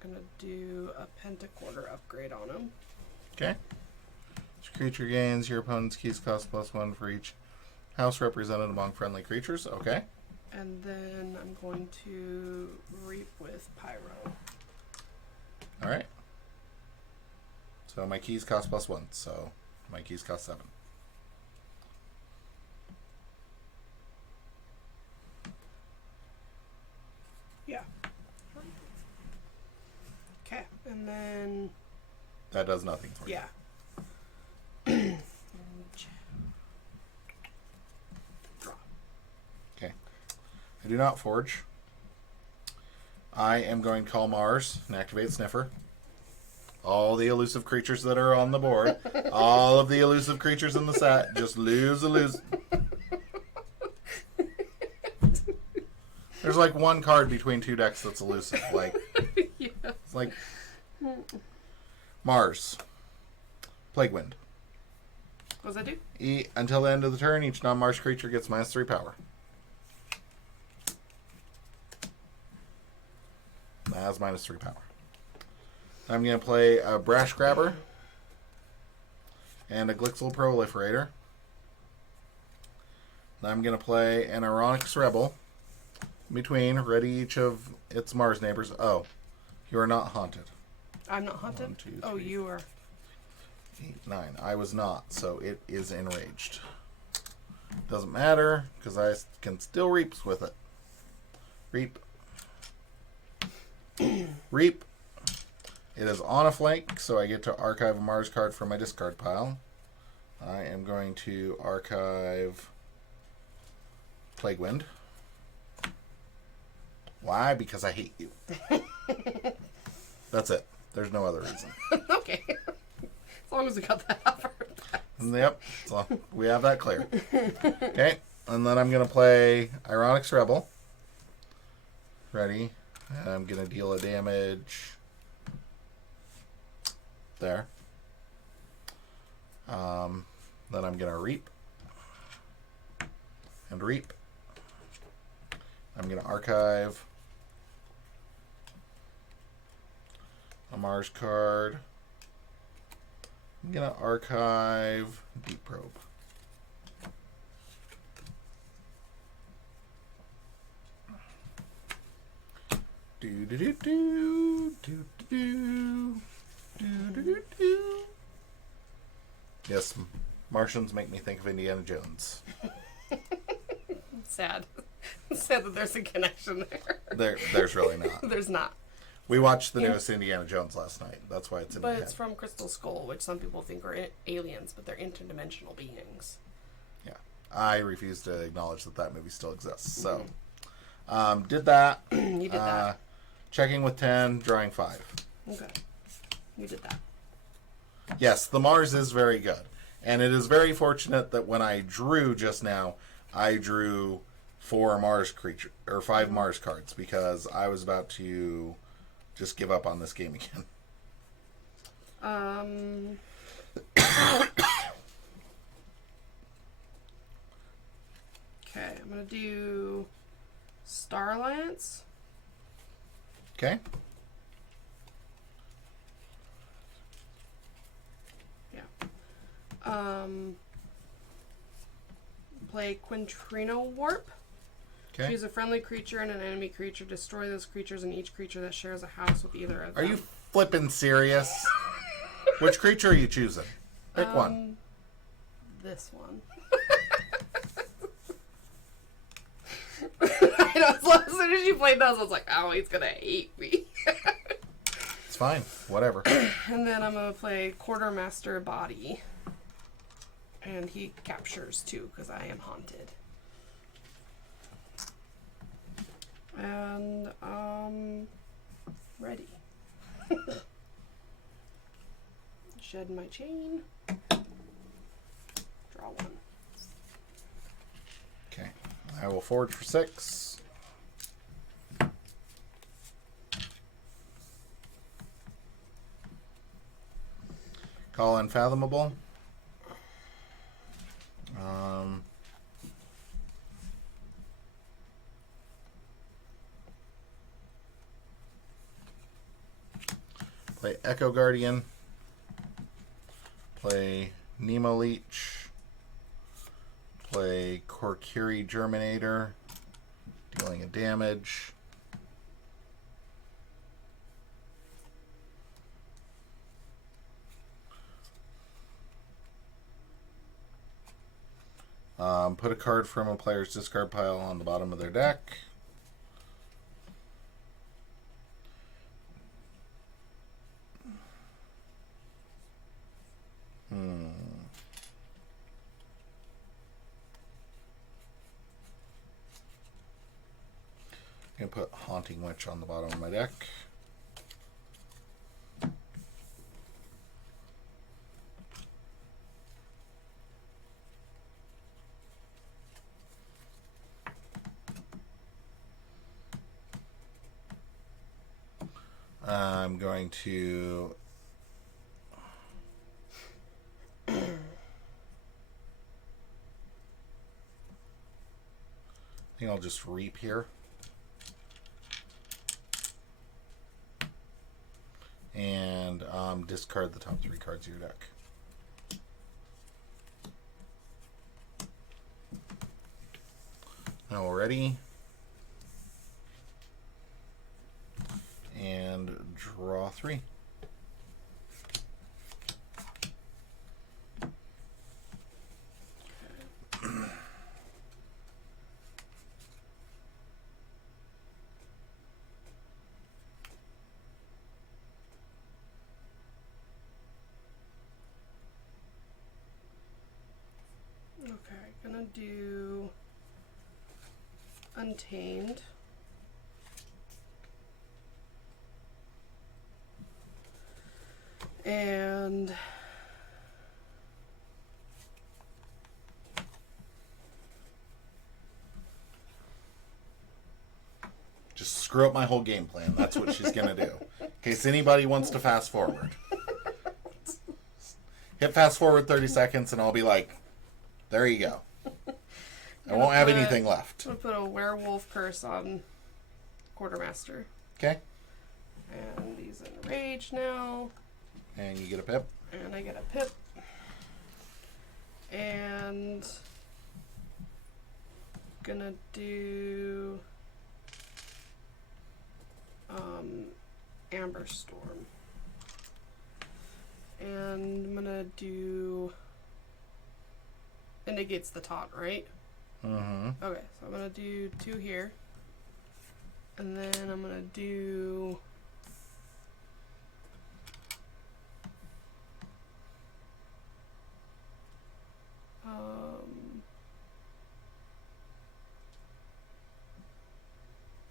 I'm gonna do a Pentaquarter upgrade on him. Okay. Each creature gains your opponent's keys cost +1 for each house represented among friendly creatures. Okay. And then I'm going to reap with Pyro. All right. So my keys cost +1. So my keys cost 7. Yeah. Okay. And then That does nothing for you. yeah. Draw. Okay. I do not forge. I am going to call Mars and activate Sniffer. All the elusive creatures that are on the board, all of the elusive creatures in the set, just lose. There's like one card between 2 decks that's elusive. Like, Yeah. it's like Mars, Plague Wind. What does that do? Until the end of the turn, each non-Mars creature gets -3 power. That has -3 power. I'm going to play a Brash Grabber and a Glixel Proliferator. I'm going to play an Ironix Rebel between, ready each of its Mars neighbors. Oh, you are not haunted. I'm not haunted? 1, 2, Oh, 3, you are. 8, 9. I was not, so it is enraged. Doesn't matter, because I can still reaps with it. Reap. Reap. It is on a flank, so I get to archive a Mars card from my discard pile. I am going to archive Plague Wind. Why? Because I hate you. That's it. There's no other reason. Okay. As long as we got that out. Yep. So we have that clear. Okay. And then I'm going to play Ironics Rebel. Ready. And I'm going to deal a damage there. Then I'm going to reap. And reap. I'm going to archive a Mars card. I'm going to archive Deep Probe. Do do do do do do do do do do. Yes, Martians make me think of Indiana Jones. Sad. Sad that there's a connection there. There's really not. There's not. We watched the newest Indiana Jones last night. That's why it's in my head. But it's from Crystal Skull, which some people think are aliens, but they're interdimensional beings. Yeah. I refuse to acknowledge that movie still exists. So, did that. You did that. Checking with 10, drawing 5. Okay. You did that. Yes, the Mars is very good. And it is very fortunate that when I drew just now, I drew 4 Mars creature or 5 Mars cards, because I was about to just give up on this game again. Okay, I'm gonna do Star Alliance. Okay. Yeah. Play Quintrino Warp. Okay. Choose a friendly creature and an enemy creature. Destroy those creatures and each creature that shares a house with either of them. Are you flipping serious? Which creature are you choosing? Pick one. This one. I know, as soon as you played those, I was like, oh, he's gonna hate me. It's fine. Whatever. And then I'm gonna play Quartermaster Body. And he captures too, because I am haunted. And ready. Shed my chain. Draw one. Okay. I will forge for 6. Call Unfathomable. Play Echo Guardian. Play Nemo Leech. Play Korkiri Germinator, dealing a damage. Put a card from a player's discard pile on the bottom of their deck. I'm going to put Haunting Witch on the bottom of my deck. I'm going to I think I'll just reap here. And discard the top 3 cards of your deck. Now we're ready. And draw 3. do Untamed. And just screw up my whole game plan. That's what she's going to do. In case anybody wants to fast forward. Hit fast forward 30 seconds and I'll be like, there you go. I won't have anything left. I'm going to put a werewolf curse on Quartermaster. Okay. And he's in rage now. And you get a pip. And I get a pip. And gonna do Amber Storm. And I'm gonna do, it negates the taunt, right? Mm-hmm. Okay, so I'm gonna do 2 here. And then I'm gonna do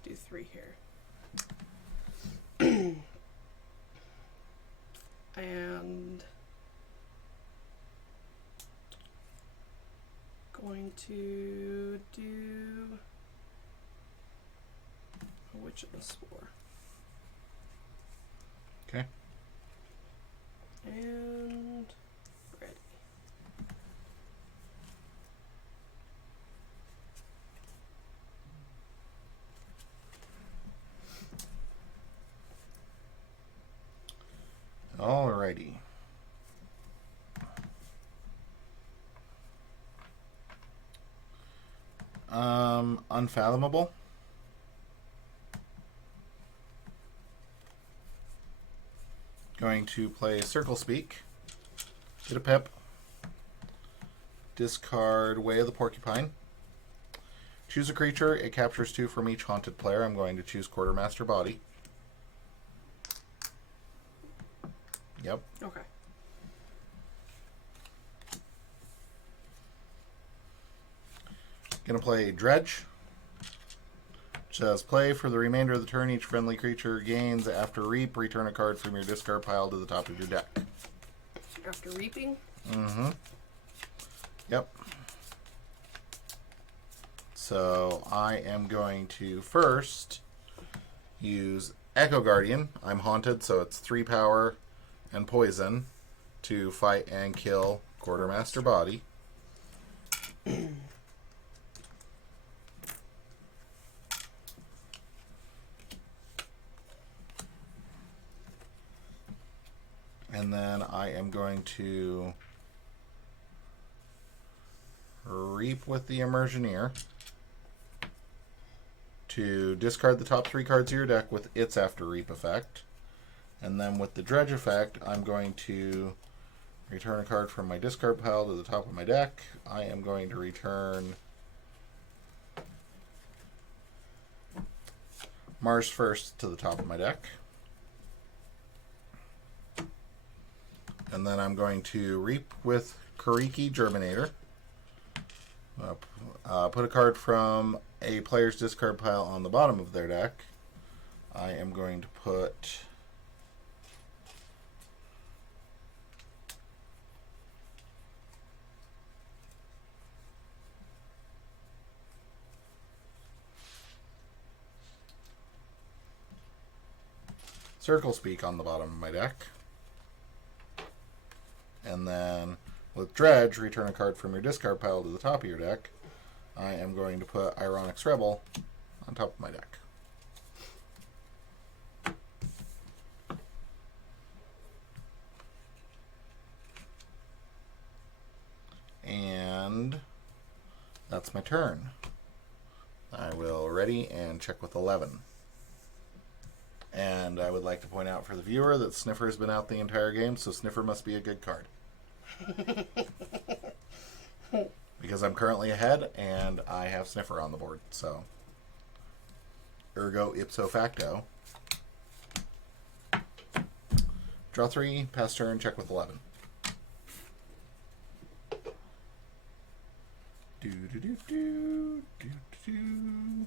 do 3 here. And going to do a Witch of the Spore. Okay. And ready. Alrighty. Unfathomable. Going to play Circle Speak. Get a pip. Discard Way of the Porcupine. Choose a creature. It captures 2 from each haunted player. I'm going to choose Quartermaster Body. Yep. Okay. Gonna play Dredge. Which says play for the remainder of the turn. Each friendly creature gains after reap. Return a card from your discard pile to the top of your deck. After reaping? Mm-hmm. Yep. So I am going to first use Echo Guardian. I'm haunted, so it's 3 power and poison to fight and kill Quartermaster Body. And then I am going to reap with the Immersioneer to discard the top 3 cards of your deck with its after reap effect. And then with the Dredge effect, I'm going to return a card from my discard pile to the top of my deck. I am going to return Mars First to the top of my deck. And then I'm going to reap with Kariki Germinator. Put a card from a player's discard pile on the bottom of their deck. I am going to put Circle Speak on the bottom of my deck. And then with Dredge, return a card from your discard pile to the top of your deck. I am going to put Ironix Rebel on top of my deck. And that's my turn. I will ready and check with 11. And I would like to point out for the viewer that Sniffer has been out the entire game, so Sniffer must be a good card. Because I'm currently ahead, and I have Sniffer on the board, so ergo ipso facto. Draw 3, pass turn, check with 11. Do do do do do do.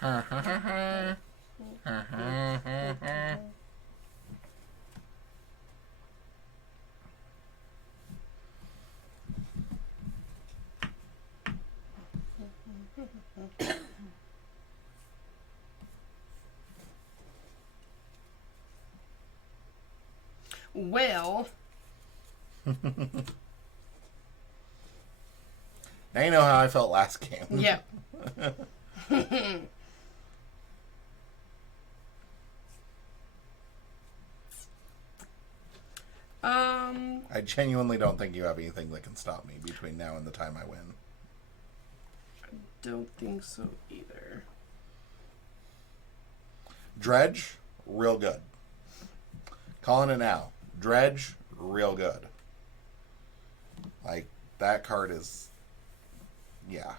Ha ha ha ha. Ha ha ha ha. Well, Now you know how I felt last game. yeah. I genuinely don't think you have anything that can stop me between now and the time I win. Don't think so either. Dredge, real good. Calling it now. Dredge, real good. Like, that card is... yeah.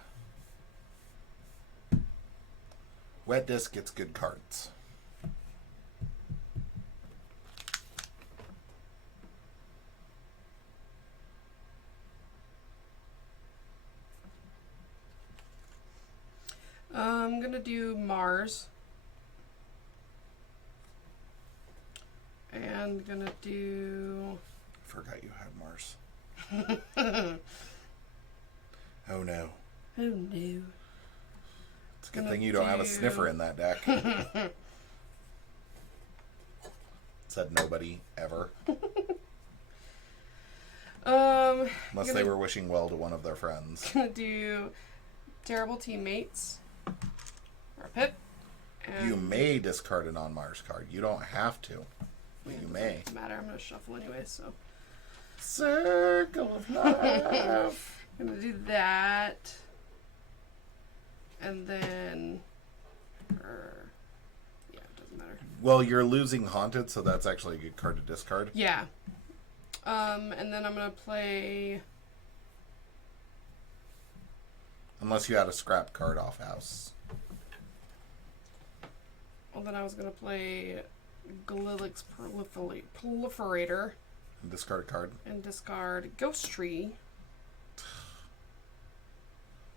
Wet Disc gets good cards. I'm gonna do Mars. And gonna do... Forgot you had Mars. Oh no. Oh no. It's a good thing you don't have a sniffer in that deck. Said nobody ever. Unless they were wishing well to one of their friends. Gonna do Terrible Teammates. Or Pip. And You may discard a non-Mars card. You don't have to. But you may. doesn't matter, I'm gonna shuffle anyway, so. Circle of Life. I'm gonna do that. And then... yeah, it doesn't matter. Well, you're losing Haunted, so that's actually a good card to discard. Yeah. And then I'm gonna play... Unless you had a scrap card off house. Well, then I was gonna play Glilix Proliferator. And discard a card. And discard Ghost Tree.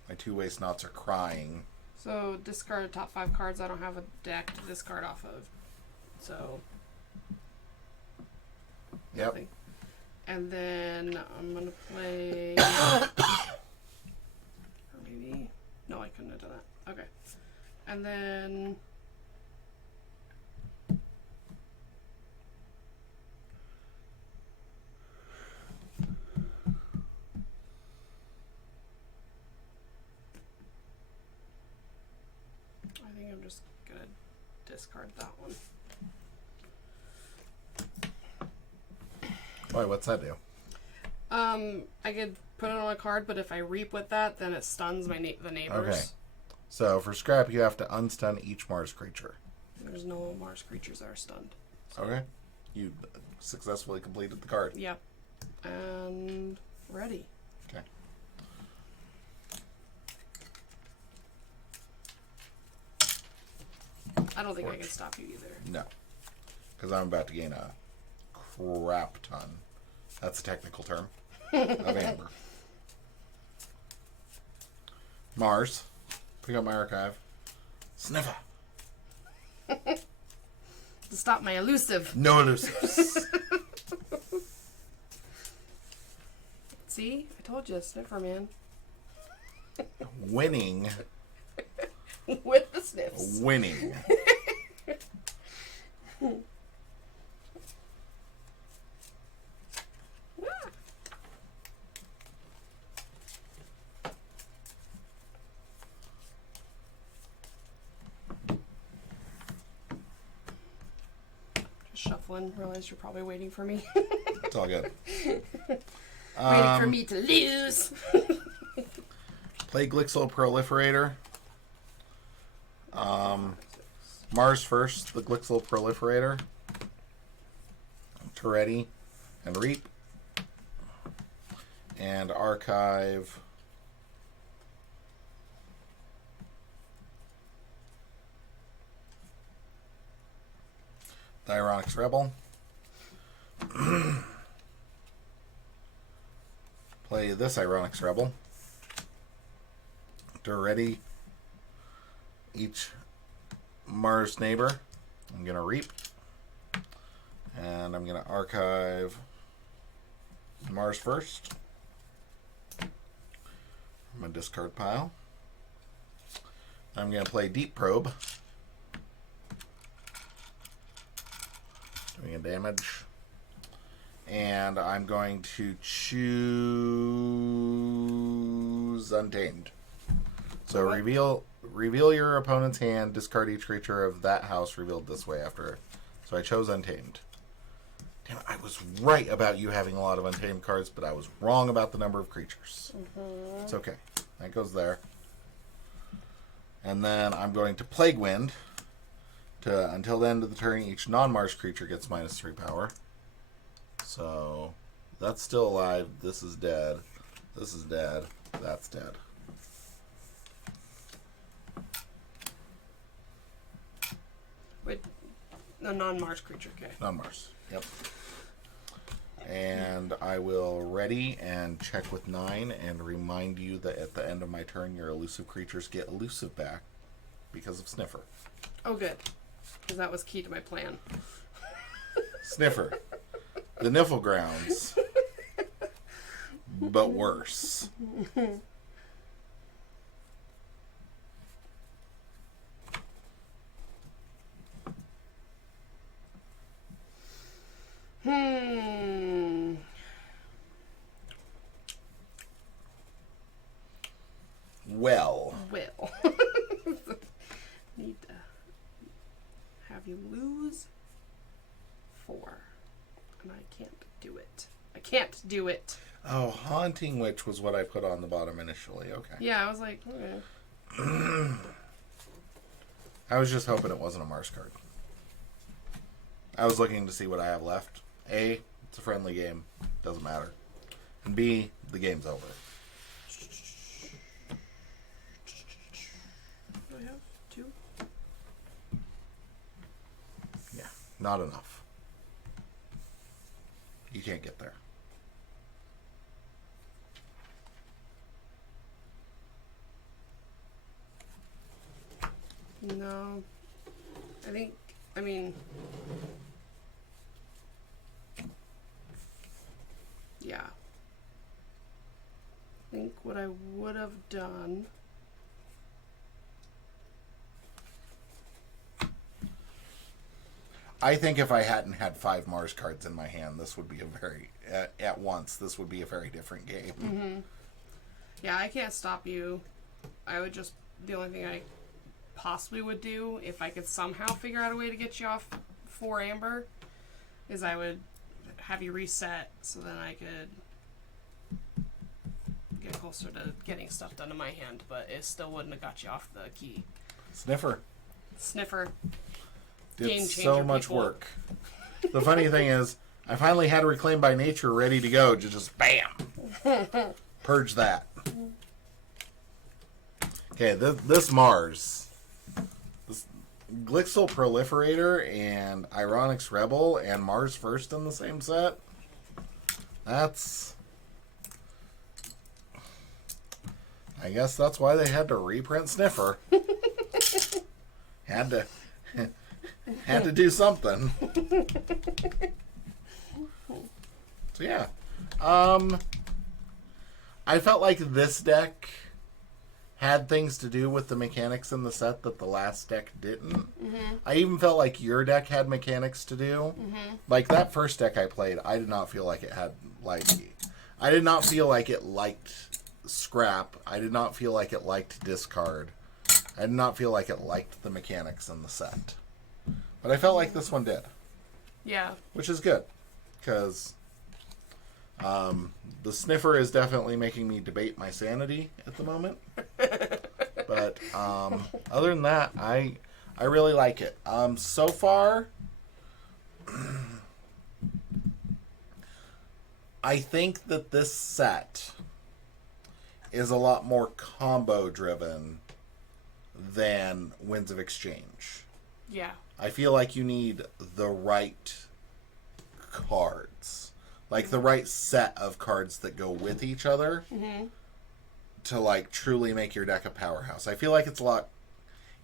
My two waste knots are crying. So discard the top 5 cards I don't have a deck to discard off of. So... Yep. nothing. And then I'm gonna play... or maybe... no, I couldn't have done that. Okay. And then... I think I'm just gonna discard that one. Why, what's that do? I could put it on a card, but if I reap with that, then it stuns the neighbors. Okay. So for scrap, you have to unstun each Mars creature. There's no Mars creatures that are stunned. Okay. You successfully completed the card. Yep. And ready. Okay. I don't think I can stop you either. No. Because I'm about to gain a crap ton. That's a technical term. Of amber. Mars. Pick up my archive. Sniffer. To stop my elusive. No elusives. See? I told you, sniffer man. Winning. With the sniffs. Winning. Just shuffling. Realize you're probably waiting for me. It's all good. Waiting for me to lose. Play Glixel Proliferator. Mars first, the Glixel Proliferator. Toretti and Reap. And archive. Dironix Rebel. play this Ironics Rebel to ready each Mars neighbor. I'm going to reap, and I'm going to archive Mars first from my discard pile. I'm going to play Deep Probe, doing a damage, and I'm going to choose Untamed. So reveal your opponent's hand, discard each creature of that house revealed this way after. So I chose Untamed. Damn, I was right about you having a lot of Untamed cards, but I was wrong about the number of creatures. Mm-hmm. It's okay. That goes there. And then I'm going to Plague Wind. Until the end of the turn, each non-Mars creature gets -3 power. So that's still alive. This is dead. This is dead. That's dead. Wait, a non-Mars creature, okay. Non-Mars. Yep. And I will ready and check with 9 and remind you that at the end of my turn, your elusive creatures get elusive back because of Sniffer. Oh, good. Because that was key to my plan. Sniffer. The Niffle Grounds. But worse. Well. Need to have you lose 4. And I can't do it. I can't do it. Oh, Haunting Witch was what I put on the bottom initially. Okay. Yeah, I was like, okay. I was just hoping it wasn't a Mars card. I was looking to see what I have left. A, it's a friendly game. Doesn't matter. And B, the game's over. Do I have 2? Yeah, not enough. You can't get there. No. Yeah. I think what I would have done. I think if I hadn't had 5 Mars cards in my hand, this would be a very, at once, this would be a very different game. Mm-hmm. Yeah, I can't stop you. I would just, the only thing I possibly would do, if I could somehow figure out a way to get you off 4 amber, is I would have you reset so then I could get closer to getting stuff done in my hand, but it still wouldn't have got you off the key. Sniffer. Game Did changer, so much people. work. The funny thing is, I finally had Reclaim by Nature ready to go to just bam! Purge that. Okay, this Mars. This Glixel Proliferator and Ironics Rebel and Mars First in the same set. I guess that's why they had to reprint Sniffer. Had to do something. So yeah. I felt like this deck had things to do with the mechanics in the set that the last deck didn't. Mm-hmm. I even felt like your deck had mechanics to do. Mm-hmm. Like that first deck I played, I did not feel like it had I did not feel like it liked scrap. I did not feel like it liked discard. I did not feel like it liked the mechanics in the set. But I felt like this one did. Yeah. Which is good. Because the Sniffer is definitely making me debate my sanity at the moment. But other than that, I really like it. So far, I think that this set is a lot more combo driven than Winds of Exchange. Yeah. I feel like you need the right cards. like the right set of cards that go with each other to like truly make your deck a powerhouse. I feel like it's a lot.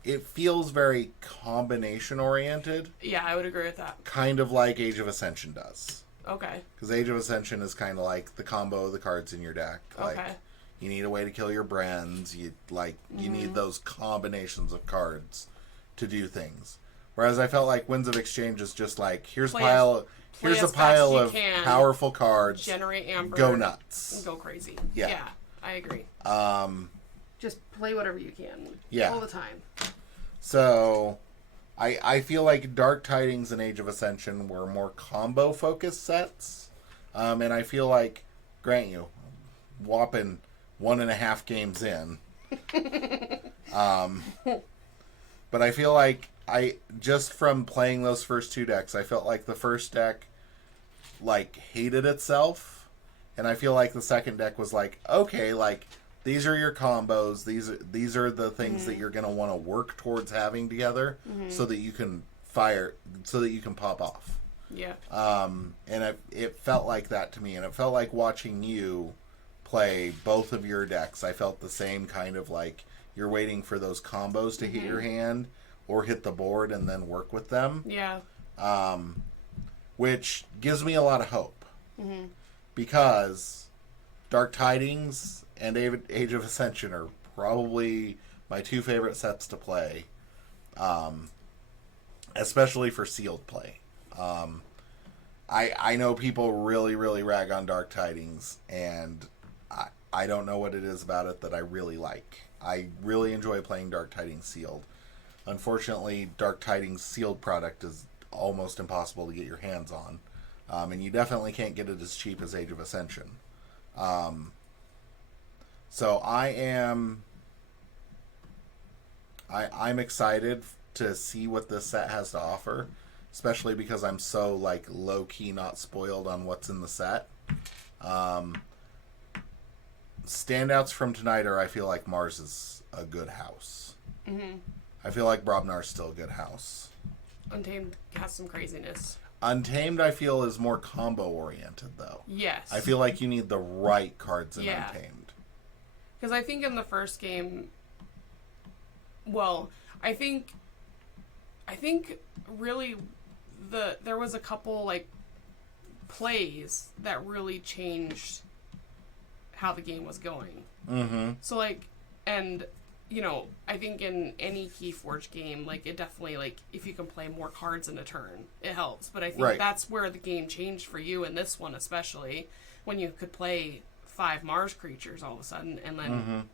It feels very combination oriented. Yeah, I would agree with that. Kind of like Age of Ascension does. Okay. Because Age of Ascension is kind of like the combo of the cards in your deck. Like, Okay. you need a way to kill your Brens. You need those combinations of cards to do things. Whereas I felt like Winds of Exchange is just like, here's a pile of powerful cards. Generate amber. Go nuts. And go crazy. Yeah. Yeah, I agree. Just play whatever you can. Yeah. All the time. So, I feel like Dark Tidings and Age of Ascension were more combo-focused sets. And I feel like, grant you, whopping 1.5 games in. But I feel like just from playing those first 2 decks, I felt like the first deck, like, hated itself. And I feel like the second deck was like, okay, like, these are your combos. These are the things that you're going to want to work towards having together so that you can pop off. Yeah. And it felt like that to me. And it felt like watching you play both of your decks. I felt the same kind of like you're waiting for those combos to hit your hand or hit the board and then work with them. Yeah. Which gives me a lot of hope. Because Dark Tidings and Age of Ascension are probably my 2 favorite sets to play. Especially for sealed play. I know people really, really rag on Dark Tidings, and I don't know what it is about it that I really like. I really enjoy playing Dark Tidings sealed. Unfortunately, Dark Tidings sealed product is almost impossible to get your hands on. And you definitely can't get it as cheap as Age of Ascension. So I'm excited to see what this set has to offer, especially because I'm so like low key not spoiled on what's in the set. Standouts from tonight are I feel like Mars is a good house. I feel like Brobnar's still a good house. Untamed has some craziness. Untamed, I feel, is more combo oriented though. Yes. I feel like you need the right cards in Untamed. Because I think in the first game, well, I think really there was a couple like plays that really changed how the game was going. So like, and you know, I think in any Keyforge game, like it definitely like if you can play more cards in a turn, it helps. But I think that's where the game changed for you in this one, especially when you could play 5 Mars creatures all of a sudden and then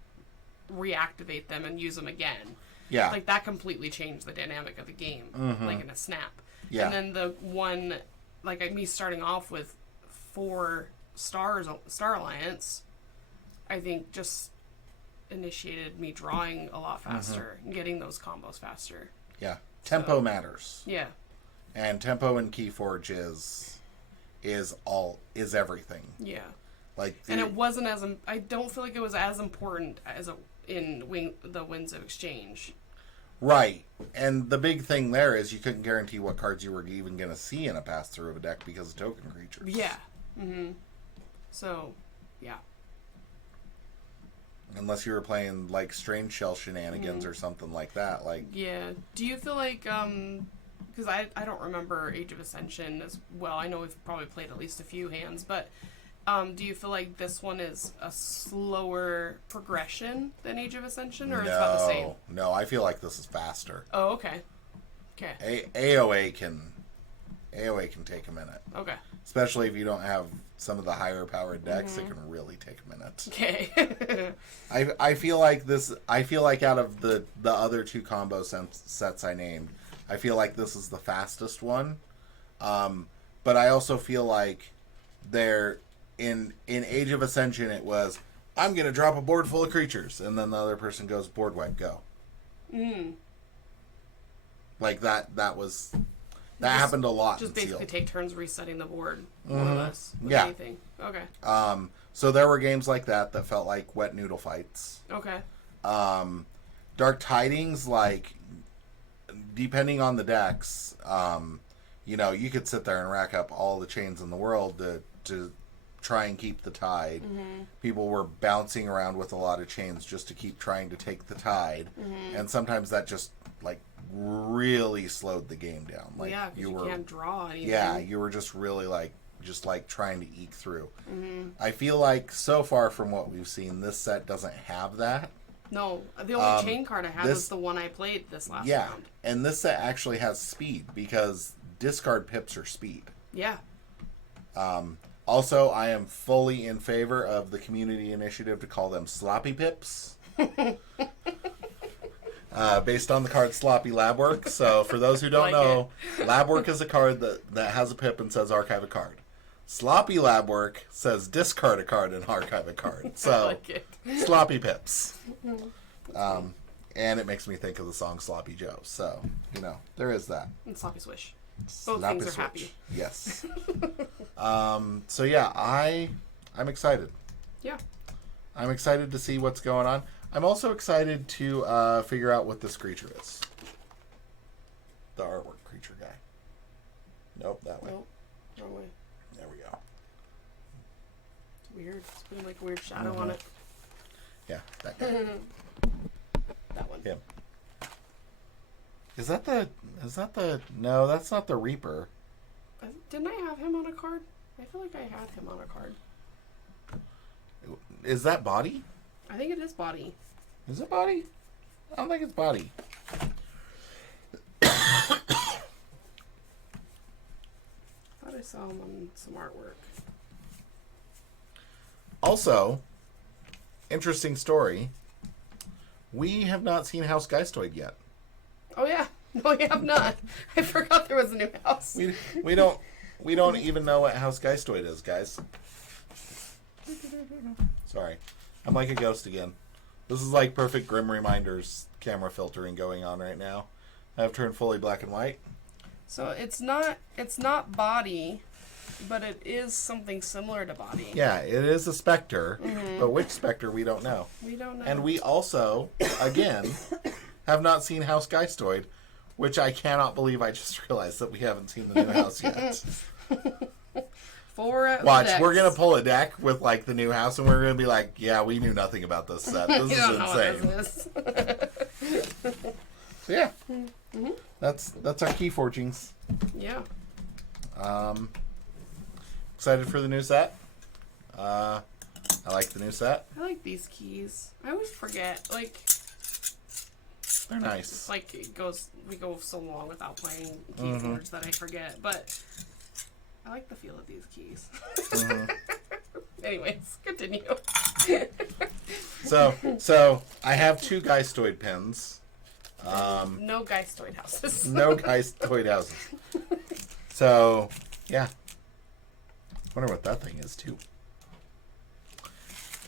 reactivate them and use them again. Yeah. Like that completely changed the dynamic of the game, like in a snap. Yeah. And then the one, like me starting off with 4 Star Alliance, I think just initiated me drawing a lot faster and getting those combos faster. Yeah. Tempo matters. Yeah. And tempo in Keyforge is everything. Yeah. Like, and it wasn't as I don't feel like it was as important as in the Winds of Exchange. Right, and the big thing there is you couldn't guarantee what cards you were even going to see in a pass through of a deck because of token creatures. Yeah. So, yeah. Unless you were playing like Strange Shell shenanigans or something like that, like. Yeah. Do you feel like because I don't remember Age of Ascension as well. I know we've probably played at least a few hands, but. Do you feel like this one is a slower progression than Age of Ascension, or is it about the same? No, I feel like this is faster. Oh, okay. Okay. AOA can take a minute. Okay. Especially if you don't have some of the higher powered decks, it can really take a minute. Okay. I feel like this. I feel like out of the other 2 combo sets I named, I feel like this is the fastest one. But I also feel like they're. In Age of Ascension, it was, I'm going to drop a board full of creatures. And then the other person goes, board wipe, go. Like, that happened a lot just in basically Sealed. take turns resetting the board, more or less, with anything. Okay. So there were games like that felt like wet noodle fights. Okay. Dark Tidings, like, depending on the decks, you know, you could sit there and rack up all the chains in the world to to try and keep the tide. People were bouncing around with a lot of chains just to keep trying to take the tide. And sometimes that just, like, really slowed the game down. Like, yeah, because you can't draw anything. Yeah, you were just really, like, trying to eke through. I feel like, so far from what we've seen, this set doesn't have that. No, the only chain card I had was the one I played this last round. And this set actually has speed, because discard pips are speed. Yeah. Also, I am fully in favor of the community initiative to call them sloppy pips. Based on the card Sloppy Lab Work. So, for those who don't know, Lab Work is a card that has a pip and says archive a card. Sloppy Lab Work says discard a card and archive a card. So, sloppy pips. And it makes me think of the song Sloppy Joe. So, you know, there is that. And Sloppy Swish. Both Sloppy things are Switch. happy. Yes. So yeah, I'm excited. Yeah. I'm excited to see what's going on. I'm also excited to figure out what this creature is. The artwork creature guy. Nope, that way. Nope, wrong way. There we go. It's weird. It's been like a weird shadow on it. Yeah, that guy. That one. Him. Is that the... No, that's not the Reaper. Didn't I have him on a card? I feel like I had him on a card. Is that Body? I think it is Body. Is it Body? I don't think it's Body. I thought I saw him on some artwork. Also, interesting story. We have not seen House Geistoid yet. Oh yeah, no, we have not. I forgot there was a new house. We don't even know what House Geistoid is, guys. Sorry, I'm like a ghost again. This is like perfect Grim Reminders camera filtering going on right now. I've turned fully black and white. So it's not Body, but it is something similar to Body. Yeah, it is a specter, but which specter we don't know. We don't know. And we also, again, have not seen House Geistoid, which I cannot believe I just realized that we haven't seen the new house yet. Watch, we're going to pull a deck with, like, the new house, and we're going to be like, yeah, we knew nothing about this set. This is insane. So, yeah. That's our key forgings. Yeah. Excited for the new set. I like the new set. I like these keys. I always forget, like... They're nice. Like, we go so long without playing Keyforge that I forget, but I like the feel of these keys. Anyways, continue. So I have 2 Geistoid pins. No Geistoid houses. No Geistoid houses. So, yeah. Wonder what that thing is, too.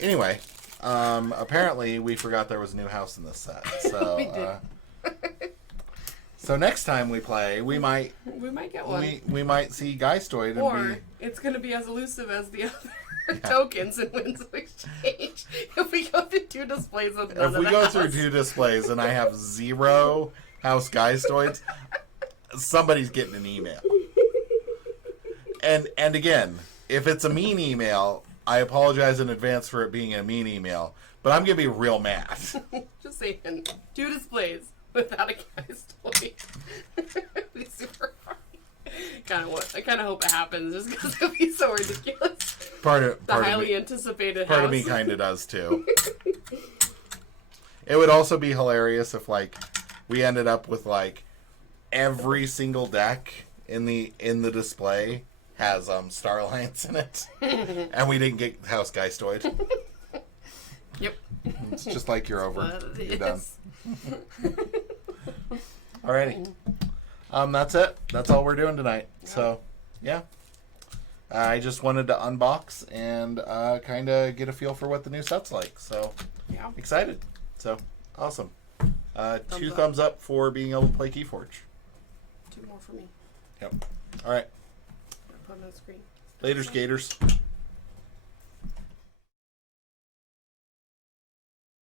Anyway, apparently we forgot there was a new house in this set. So, We did. So next time we play, we might get one. We might see Geistoid, or it's going to be as elusive as the other tokens in Winds of Exchange. If we go through 2 displays with none if of we the go house. through 2 displays and I have 0 House Geistoids, somebody's getting an email. And again, if it's a mean email, I apologize in advance for it being a mean email, but I'm gonna be real mad. Just saying, 2 displays without a Geistoid. It'd be super funny. I kind of hope it happens, just because it'd be so ridiculous. Part of highly anticipated part house. of me kind of does too. It would also be hilarious if, like, we ended up with, like, every single deck in the display has Star Alliance in it, and we didn't get House Geistoid. Yep. It's just like you're over. You're done. Is. Alrighty. That's it. That's all we're doing tonight. Yeah. So, yeah. I just wanted to unbox and kind of get a feel for what the new set's like. So, Yeah. excited. So, awesome. 2 up. thumbs up for being able to play Keyforge. 2 more for me. Yep. All right. Put them on the screen. Later, skaters.